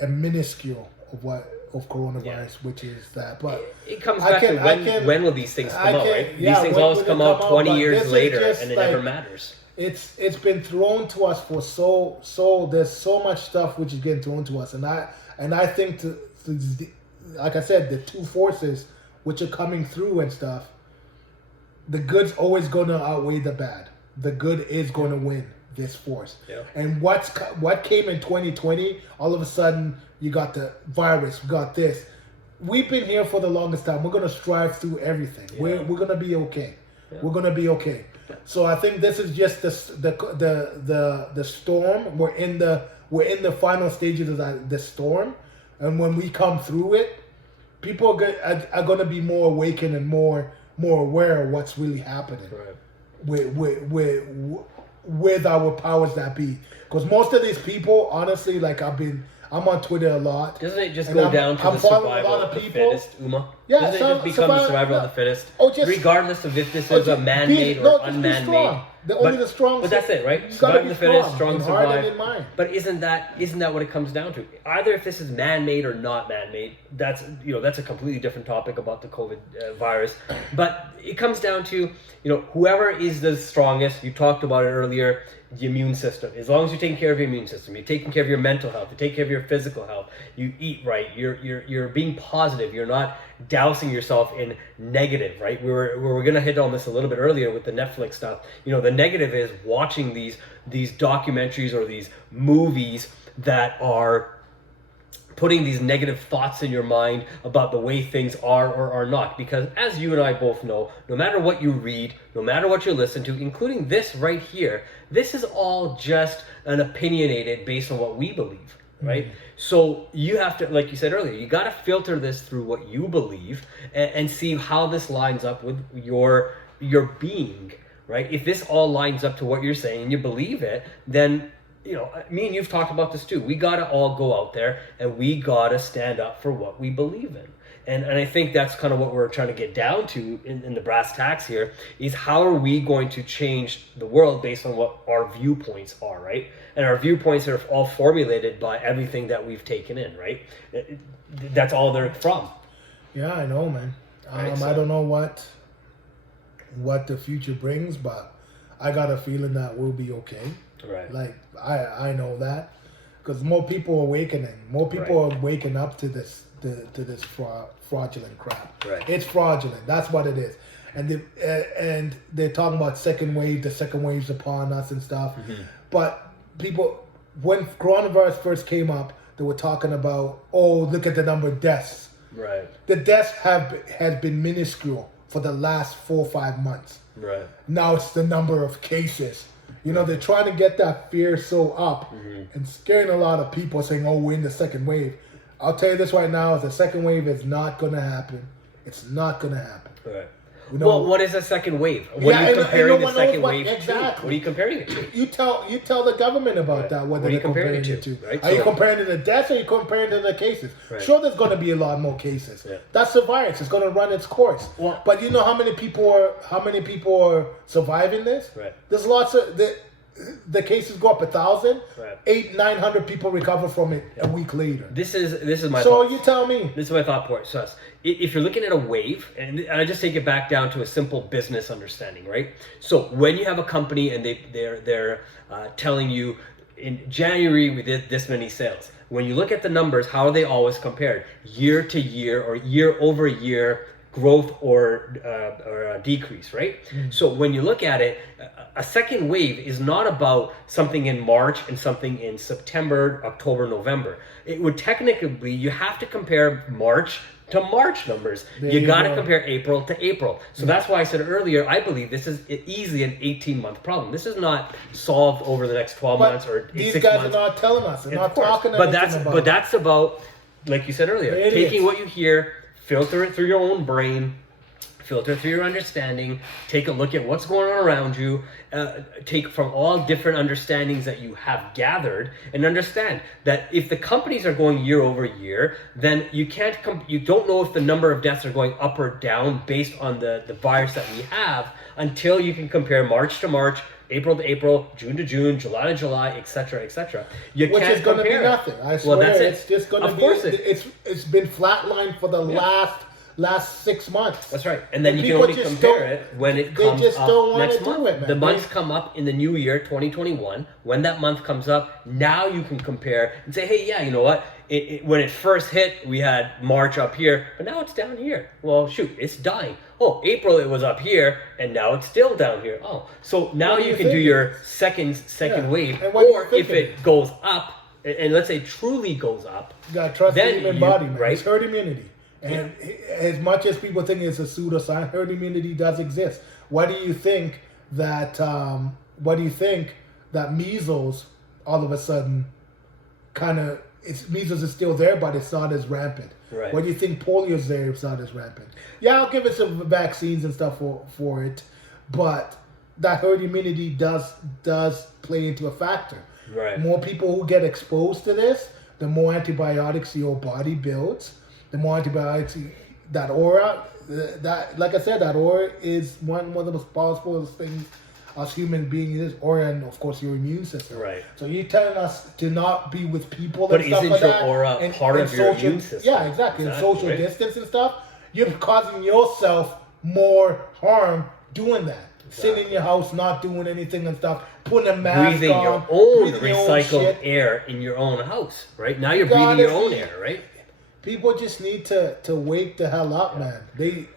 a minuscule of coronavirus, which is that. But it comes back to when will these things come out, right? These things always come out 20 years later, and it never matters. It's been thrown to us for so there's so much stuff which is getting thrown to us, and I think like I said, the two forces which are coming through and stuff, the good's always going to outweigh the bad. The good is going to win this force. Yeah. And what came in 2020, all of a sudden you got the virus, we got this. We've been here for the longest time. We're going to strive through everything. Yeah. We're going to be okay. Yeah. We're going to be okay. So I think this is just the storm. We're in the final stages of the storm, and when we come through it, people are going to be more awakened and more aware of what's really happening. Right. With our powers that be, because most of these people, honestly, like I'm on Twitter a lot. Doesn't it just go down to the survival of the fittest, Uma? Yeah, doesn't it just become the survival of the fittest? Regardless of if this is a man-made or unman-made. Only the strong. But that's it, right? Survival of the fittest, strong survive. But isn't that what it comes down to? Either if this is man-made or not man-made, that's a completely different topic about the COVID virus. But it comes down to whoever is the strongest. You talked about it earlier. The immune system. As long as you're taking care of your immune system, you're taking care of your mental health, you're taking care of your physical health, you eat right, you're being positive, you're not dousing yourself in negative, right? We were gonna hit on this a little bit earlier with the Netflix stuff. The negative is watching these documentaries or these movies that are putting these negative thoughts in your mind about the way things are or are not. Because as you and I both know, no matter what you read, no matter what you listen to, including this right here, this is all just an opinionated based on what we believe, right? Mm-hmm. So you have to, like you said earlier, you got to filter this through what you believe and see how this lines up with your being, right? If this all lines up to what you're saying and you believe it, then me and you've talked about this too. We got to all go out there and we got to stand up for what we believe in. And I think that's kind of what we're trying to get down to in the brass tacks here is how are we going to change the world based on what our viewpoints are, right? And our viewpoints are all formulated by everything that we've taken in, right? That's all they're from. Yeah, I know, man. Right, so I don't know what the future brings, but I got a feeling that we'll be okay. Right. Like I know that because more people are awakening. More people are waking up to this fraudulent crap. Right. It's fraudulent. That's what it is. And they're talking about second wave. The second wave's upon us and stuff. Mm-hmm. But people, when coronavirus first came up, they were talking about, look at the number of deaths. Right. The deaths has been minuscule for the last 4 or 5 months. Right. Now it's the number of cases. They're trying to get that fear so up and scaring a lot of people saying, we're in the second wave. I'll tell you this right now, the second wave is not going to happen. It's not going to happen. Right. Well, what is a second wave? What are you comparing the second wave exactly. to? What are you comparing it to? You tell the government about that, what they're comparing it to. Right? Are you comparing it to deaths or are you comparing it to the cases? Right. Sure, there's going to be a lot more cases. Yeah. That's the virus. It's going to run its course. Well, but you know how many people are surviving this? Right. There's lots of... The cases go up 1,000, right. 900 people recover from it a week later. This is my so thought. You tell me. This is my thought process. If you're looking at a wave, and I just take it back down to a simple business understanding, right? So when you have a company and they're telling you in January we did this many sales. When you look at the numbers, how are they always compared? Year to year or year over year growth or a decrease, right? Mm-hmm. So when you look at it, a second wave is not about something in March and something in September, October, November. It would technically, you have to compare March to March numbers. You got to compare April to April. So that's why I said earlier, I believe this is easily an 18-month problem. This is not solved over the next 12 months or 6 months. These guys are not telling us. They're not talking to us about it. But that's about like you said earlier, They're idiots. taking what you hear, filter it through your own brain, filter through your understanding, take a look at what's going on around you, take from all different understandings that you have gathered, and understand that if the companies are going year over year, then you can't you don't know if the number of deaths are going up or down based on the virus that we have until you can compare March to March, April to April, June to June, July to July, etc., etc. You Which can't is going to be compare it. nothing. I swear, Well, that's it. it's just going to Of be. course It's been flatlined for the last 6 months. That's right. And then you can people only just compare don't- it when it they comes just up don't wanna next do month. it, man. The months come up in the new year, 2021. When that month comes up, now you can compare and say, hey, yeah, you know what? When it first hit, we had March up here, but now it's down here. Well, shoot, it's dying. Oh, April it was up here, and now it's still down here. Oh, so now What do you you can do think? your second Yeah. wave. And what do you Or think if of it goes up, and let's say truly goes up, You got to trust the then human you- body, man. right? It's herd immunity. And as much as people think it's a pseudoscience, herd immunity does exist. Why do you think that? Measles all of a sudden kind of measles is still there, but it's not as rampant. Right. Why do you think polio is there? It's not as rampant. Yeah, I'll give it some vaccines and stuff for it, but that herd immunity does play into a factor. Right. More people who get exposed to this, the more antibiotics your body builds. The more antibiotics, that aura, that like I said, that aura is one of the most powerful things us human beings is, aura, and of course your immune system. Right. So you're telling us to not be with people But and stuff isn't like your that, aura and, part and of your social, immune system? Yeah, exactly. And social right? distance and stuff. You're causing yourself more harm doing that. Sitting in your house, not doing anything and stuff, putting a mask Breathing on, your own breathing your own recycled shit. air in your own house, right? Now you're Gotta breathing your own be- air, right? People just need to wake the hell up, man.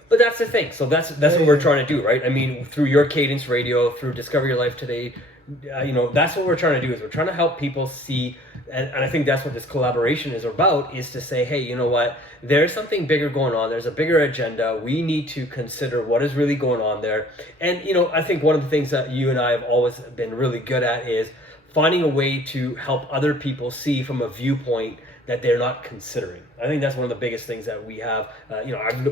But that's the thing. So that's what we're trying to do, right? I mean, through your Cadence Radio, through Discover Your Life Today, that's what we're trying to do. Is we're trying to help people see, and I think that's what this collaboration is about. Is to say, hey, you know what? There's something bigger going on. There's a bigger agenda. We need to consider what is really going on there. And I think one of the things that you and I have always been really good at is finding a way to help other people see from a viewpoint that they're not considering. I think that's one of the biggest things that we have.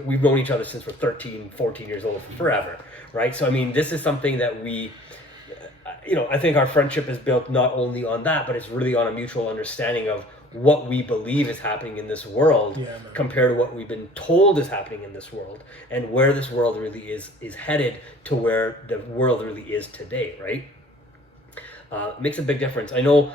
We've known each other since we're 13, 14 years old, forever, right? So, I mean, this is something that we, I think our friendship is built not only on that, but it's really on a mutual understanding of what we believe is happening in this world compared to what we've been told is happening in this world, and where this world really is headed to where the world really is today, right? Makes a big difference. I know,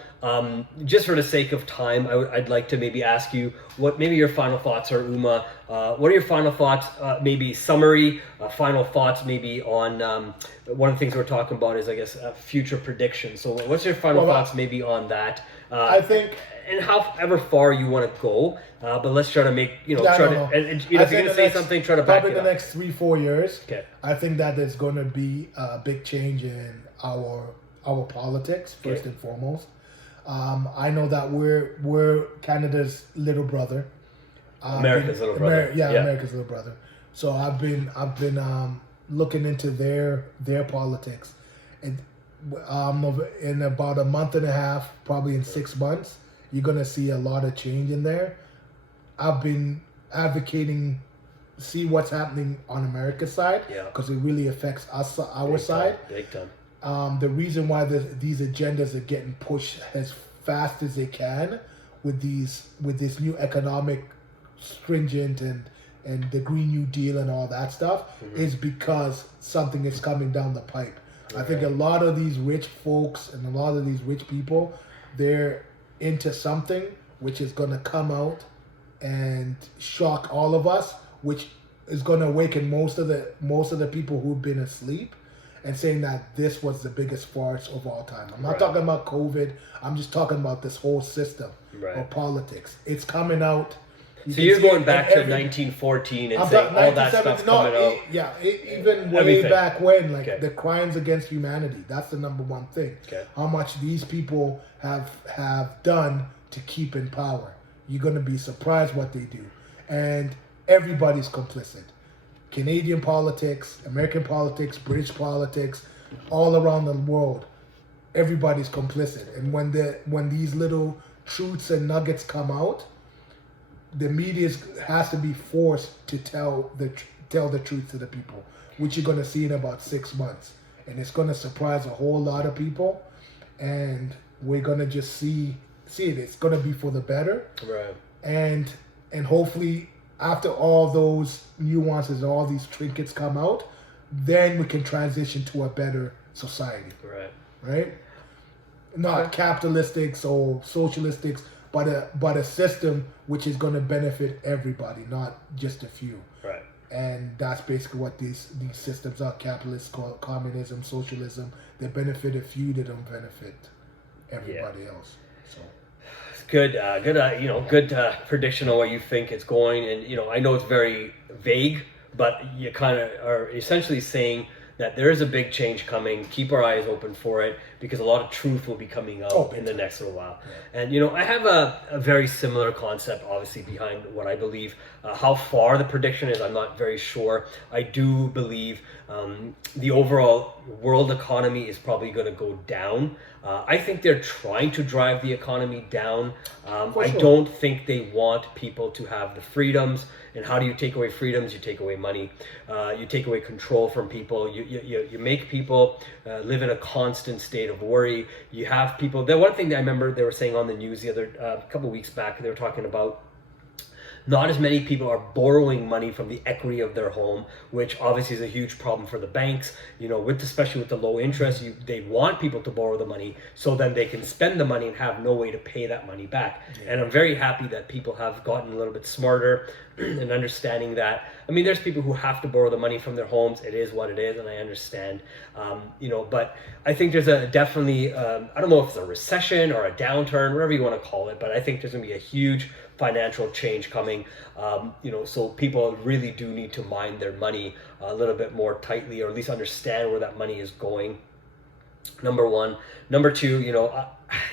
just for the sake of time, I'd like to maybe ask you what maybe your final thoughts are, Uma. What are your final thoughts, maybe summary, final thoughts maybe on, one of the things we're talking about is, I guess, future predictions. So what's your final thoughts maybe on that? I think... And however far you want to go, but let's try to make, and if you're going to say something, try to back it up. Probably the next 3-4 years, Okay. I think that there's going to be a big change in our politics, first and foremost. I know that we're Canada's little brother. America's little brother. America's little brother. So I've been looking into their politics, and in about a month and a half, probably in 6 months, you're gonna see a lot of change in there. I've been advocating, see what's happening on America's side, because it really affects us, our side. Big time. The reason why these agendas are getting pushed as fast as they can with this new economic stringent and the Green New Deal and all that stuff is because something is coming down the pipe. I think a lot of these rich folks and a lot of these rich people, they're into something which is going to come out and shock all of us, which is going to awaken most of the people who've been asleep, and saying that this was the biggest farce of all time. I'm not talking about COVID. I'm just talking about this whole system of politics. It's coming out. So you're going back to 1914 and saying all that stuff's coming out. Even way back when, the crimes against humanity. That's the number one thing. How much these people have done to keep in power. You're going to be surprised what they do. And everybody's complicit. Canadian politics, American politics, British politics, all around the world, everybody's complicit. And when these little truths and nuggets come out, the media has to be forced to tell the truth to the people, which you're going to see in about 6 months, and it's going to surprise a whole lot of people, and we're going to just see it. It's going to be for the better, right? And hopefully after all those nuances, all these trinkets come out, then we can transition to a better society, right? Not capitalistic or socialistic, but a system which is going to benefit everybody, not just a few. Right. And that's basically what these systems are: capitalist, communism, socialism. They benefit a few; they don't benefit everybody else. So good, good prediction on what you think it's going. And I know it's very vague, but you kind of are essentially saying that there is a big change coming. Keep our eyes open for it, because a lot of truth will be coming out in the next little while. Yeah. And I have a very similar concept, obviously, behind what I believe. How far the prediction is, I'm not very sure. I do believe the overall world economy is probably going to go down. I think they're trying to drive the economy down. I don't think they want people to have the freedoms. And how do you take away freedoms? You take away money. You take away control from people. You make people live in a constant state of worry. You have people. The one thing that I remember they were saying on the news the other couple of weeks back, they were talking about not as many people are borrowing money from the equity of their home, which obviously is a huge problem for the banks. Especially with the low interest, they want people to borrow the money so then they can spend the money and have no way to pay that money back. Yeah. And I'm very happy that people have gotten a little bit smarter and understanding that. I mean, there's people who have to borrow the money from their homes. It is what it is, and I understand. But I think there's definitely I don't know if it's a recession or a downturn, whatever you want to call it, but I think there's going to be a huge financial change coming. So people really do need to mind their money a little bit more tightly, or at least understand where that money is going. Number one. Number two,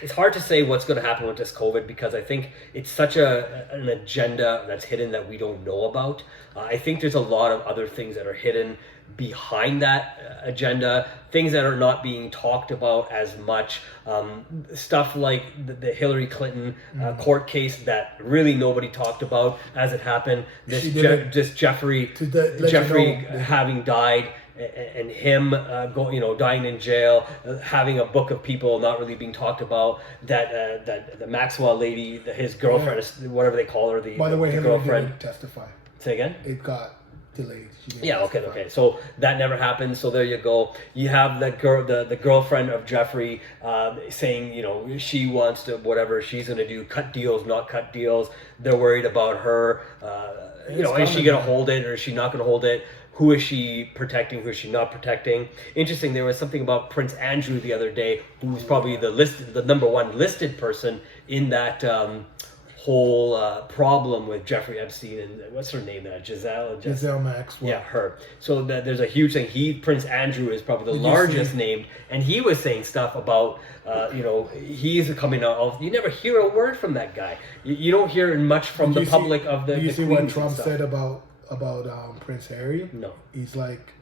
it's hard to say what's going to happen with this COVID, because I think it's such an agenda that's hidden that we don't know about. I think there's a lot of other things that are hidden behind that agenda, things that are not being talked about as much. Stuff like the Hillary Clinton court case that really nobody talked about as it happened. This Jeffrey having died, and him dying in jail, having a book of people not really being talked about, that the Maxwell lady, his girlfriend, whatever they call her, by the way, the Hillary girlfriend. didn't testify. Say again? It got delayed. Okay. So that never happened. So there you go. You have the girlfriend of Jeffrey saying, she wants to, whatever she's going to do, cut deals, not cut deals. They're worried about her. Is she going to hold it or is she not going to hold it? Who is she protecting? Who is she not protecting? Interesting. There was something about Prince Andrew the other day, who's probably the number one listed person in that whole problem with Jeffrey Epstein and what's her name? Giselle Maxwell. Yeah, her. So there's a huge thing. Prince Andrew is probably the largest named, and he was saying stuff about he's coming out. You never hear a word from that guy. You don't hear much from the public of the. Do you the see what Trump said about Prince Harry? No. He's like,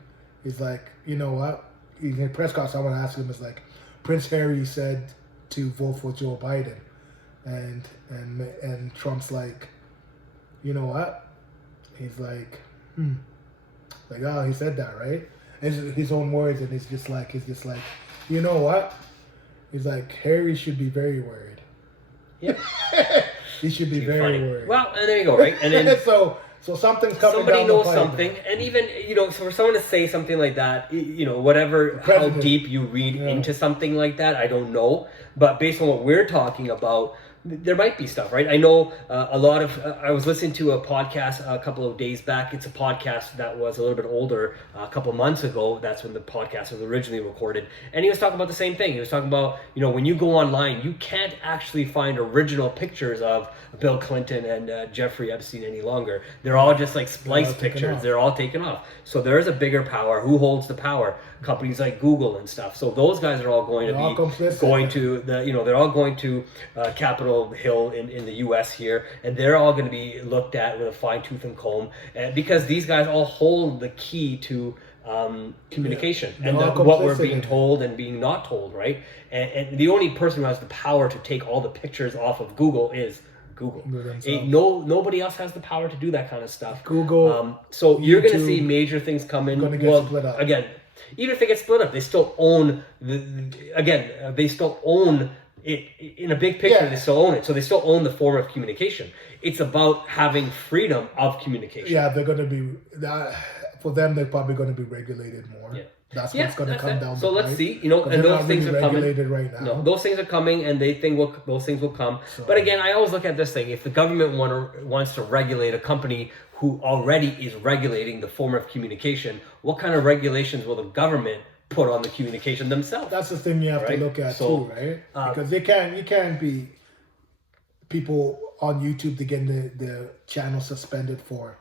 you know what? In a press conference, someone asked him, it's like, Prince Harry said to vote for Joe Biden, and Trump's like, you know what? He's like, oh, he said that, right? And his own words, and he's just like, you know what? He's like, Harry should be very worried. Yeah. He should be very worried. Well, and there you go, right? And then So something's coming. Somebody down knows the pipe, something, man. and even for someone to say something like that, whatever, how deep you read into something like that, I don't know. But based on what we're talking about, there might be stuff, right? I know a lot of. I was listening to a podcast a couple of days back. It's a podcast that was a little bit older, a couple of months ago. That's when the podcast was originally recorded, and he was talking about the same thing. He was talking about, when you go online, you can't actually find original pictures of Bill Clinton and Jeffrey Epstein any longer. They're all just like spliced pictures. They're all taken off. So there is a bigger power. Who holds the power? Companies like Google and stuff. So those guys are all going they're all going to Capitol Hill in the U.S. here, and they're all going to be looked at with a fine tooth and comb, because these guys all hold the key to communication and what we're being told and being not told, right? And the only person who has the power to take all the pictures off of Google is Google. themselves. Nobody else has the power to do that kind of stuff. Google. So you're going to YouTube, see major things coming. Gonna get split up. Again, even if they get split up, they still own they still own it in a big picture. Yeah. They still own it, so they still own the form of communication. It's about having freedom of communication. Yeah, they're going to be for them. They're probably going to be regulated more. Yeah. That's what's going to come down. So let's see, and those things are coming. Right now. No, those things are coming, and those things will come. So, but again, I always look at this thing: if the government wants to regulate a company who already is regulating the form of communication, what kind of regulations will the government put on the communication themselves? That's the thing you have to look at too, right? Because you can't be people on YouTube to get the channel suspended for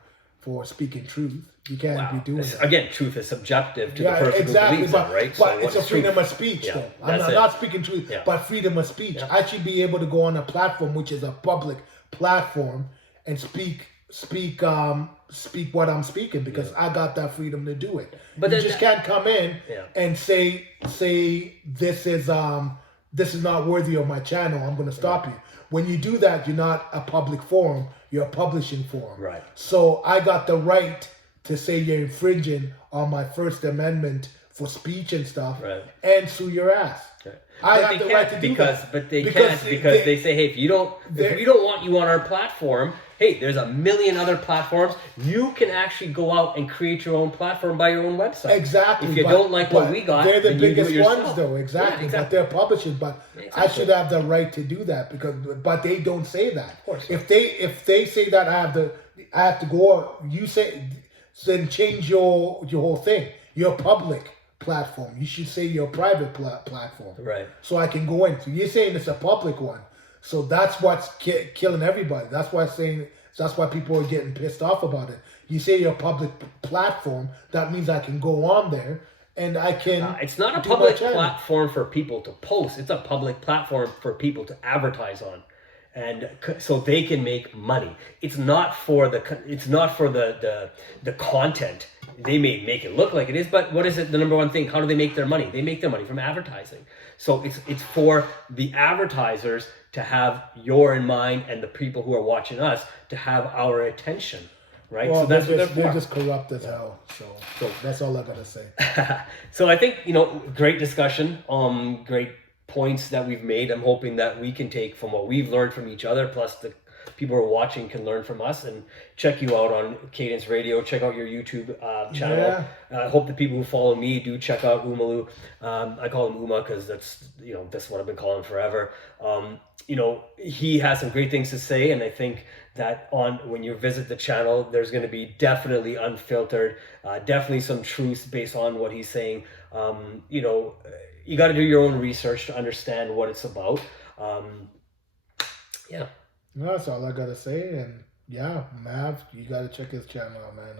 speaking truth. You can't be doing that. Again, truth is subjective to the person who believes it, right? But it's a freedom of speech, though. I'm not speaking truth, but freedom of speech. Yeah. I should be able to go on a platform which is a public platform and speak what I'm speaking because I got that freedom to do it. But you just can't come in and say this is not worthy of my channel. I'm going to stop you. When you do that, you're not a public forum. You're a publishing forum. Right. So I got the right to say you're infringing on my First Amendment for speech and stuff, and sue your ass. Right. I have the right to do that. But they can't because they say, hey, if we don't want you on our platform, hey, there's a million other platforms. You can actually go out and create your own platform by your own website. Exactly. If you don't like what we got, they're the then biggest you do it ones, though. Exactly. But they're publishing. But I should have the right to do that but they don't say that. Of course. If they say that I have to go. You say then change your whole thing. Your public platform. You should say your private platform. Right. So I can go in. So you're saying it's a public one. So that's what's killing everybody. That's why people are getting pissed off about it. You say your public platform, that means I can go on there and I can. It's not a public platform for people to post. It's a public platform for people to advertise on, and so they can make money. It's not for the content. They may make it look like it is, but what is it? The number one thing? How do they make their money? They make their money from advertising. So it's for the advertisers to have your in mind and the people who are watching us to have our attention, right? Well, so that's they're just corrupt as hell. So that's all I gotta say. So I think great discussion, great points that we've made. I'm hoping that we can take from what we've learned from each other, plus the people who are watching can learn from us, and check you out on Cadence Radio. Check out your YouTube channel. I hope the people who follow me do check out Umalu. I call him Uma because that's what I've been calling him forever. He has some great things to say, and I think that when you visit the channel, there's going to be definitely unfiltered, definitely some truths based on what he's saying. You got to do your own research to understand what it's about. No, that's all I gotta say. And Mav, you gotta check his channel out, man.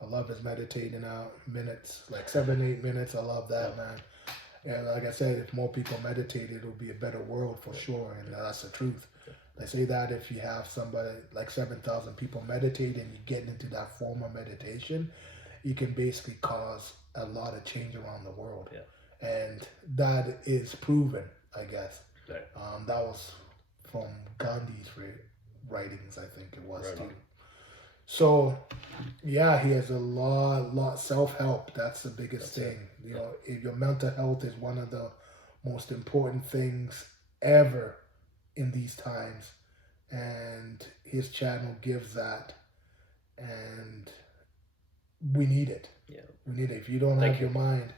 I love his meditating out minutes, like 7-8 minutes. I love that, man. And like I said, if more people meditated, it would be a better world for sure. And that's the truth. They say that if you have somebody like 7,000 people meditate and you get into that form of meditation, you can basically cause a lot of change around the world. Yeah. And that is proven, I guess. Right. That was from Gandhi's writings, I think it was too. So, he has a lot self-help. That's the biggest thing. If your mental health is one of the most important things ever in these times, and his channel gives that, and we need it. Yeah, we need it. If you don't have your mind,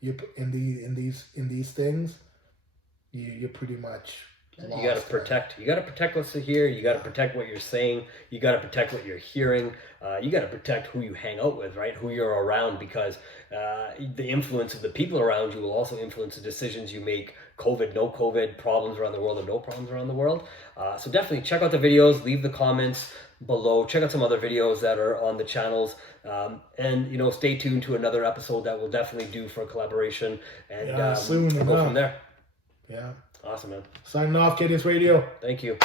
you in these things, you're pretty much. You got to protect. You got to protect what's here. You got to protect what you're saying. You got to protect what you're hearing. You got to protect who you hang out with, right? Who you're around, because the influence of the people around you will also influence the decisions you make. COVID, no COVID, problems around the world, and no problems around the world. So definitely check out the videos. Leave the comments below. Check out some other videos that are on the channels, and stay tuned to another episode that we'll definitely do for a collaboration, and soon we'll go from there. Yeah. Awesome, man. Signing off, Cadence Radio. Thank you.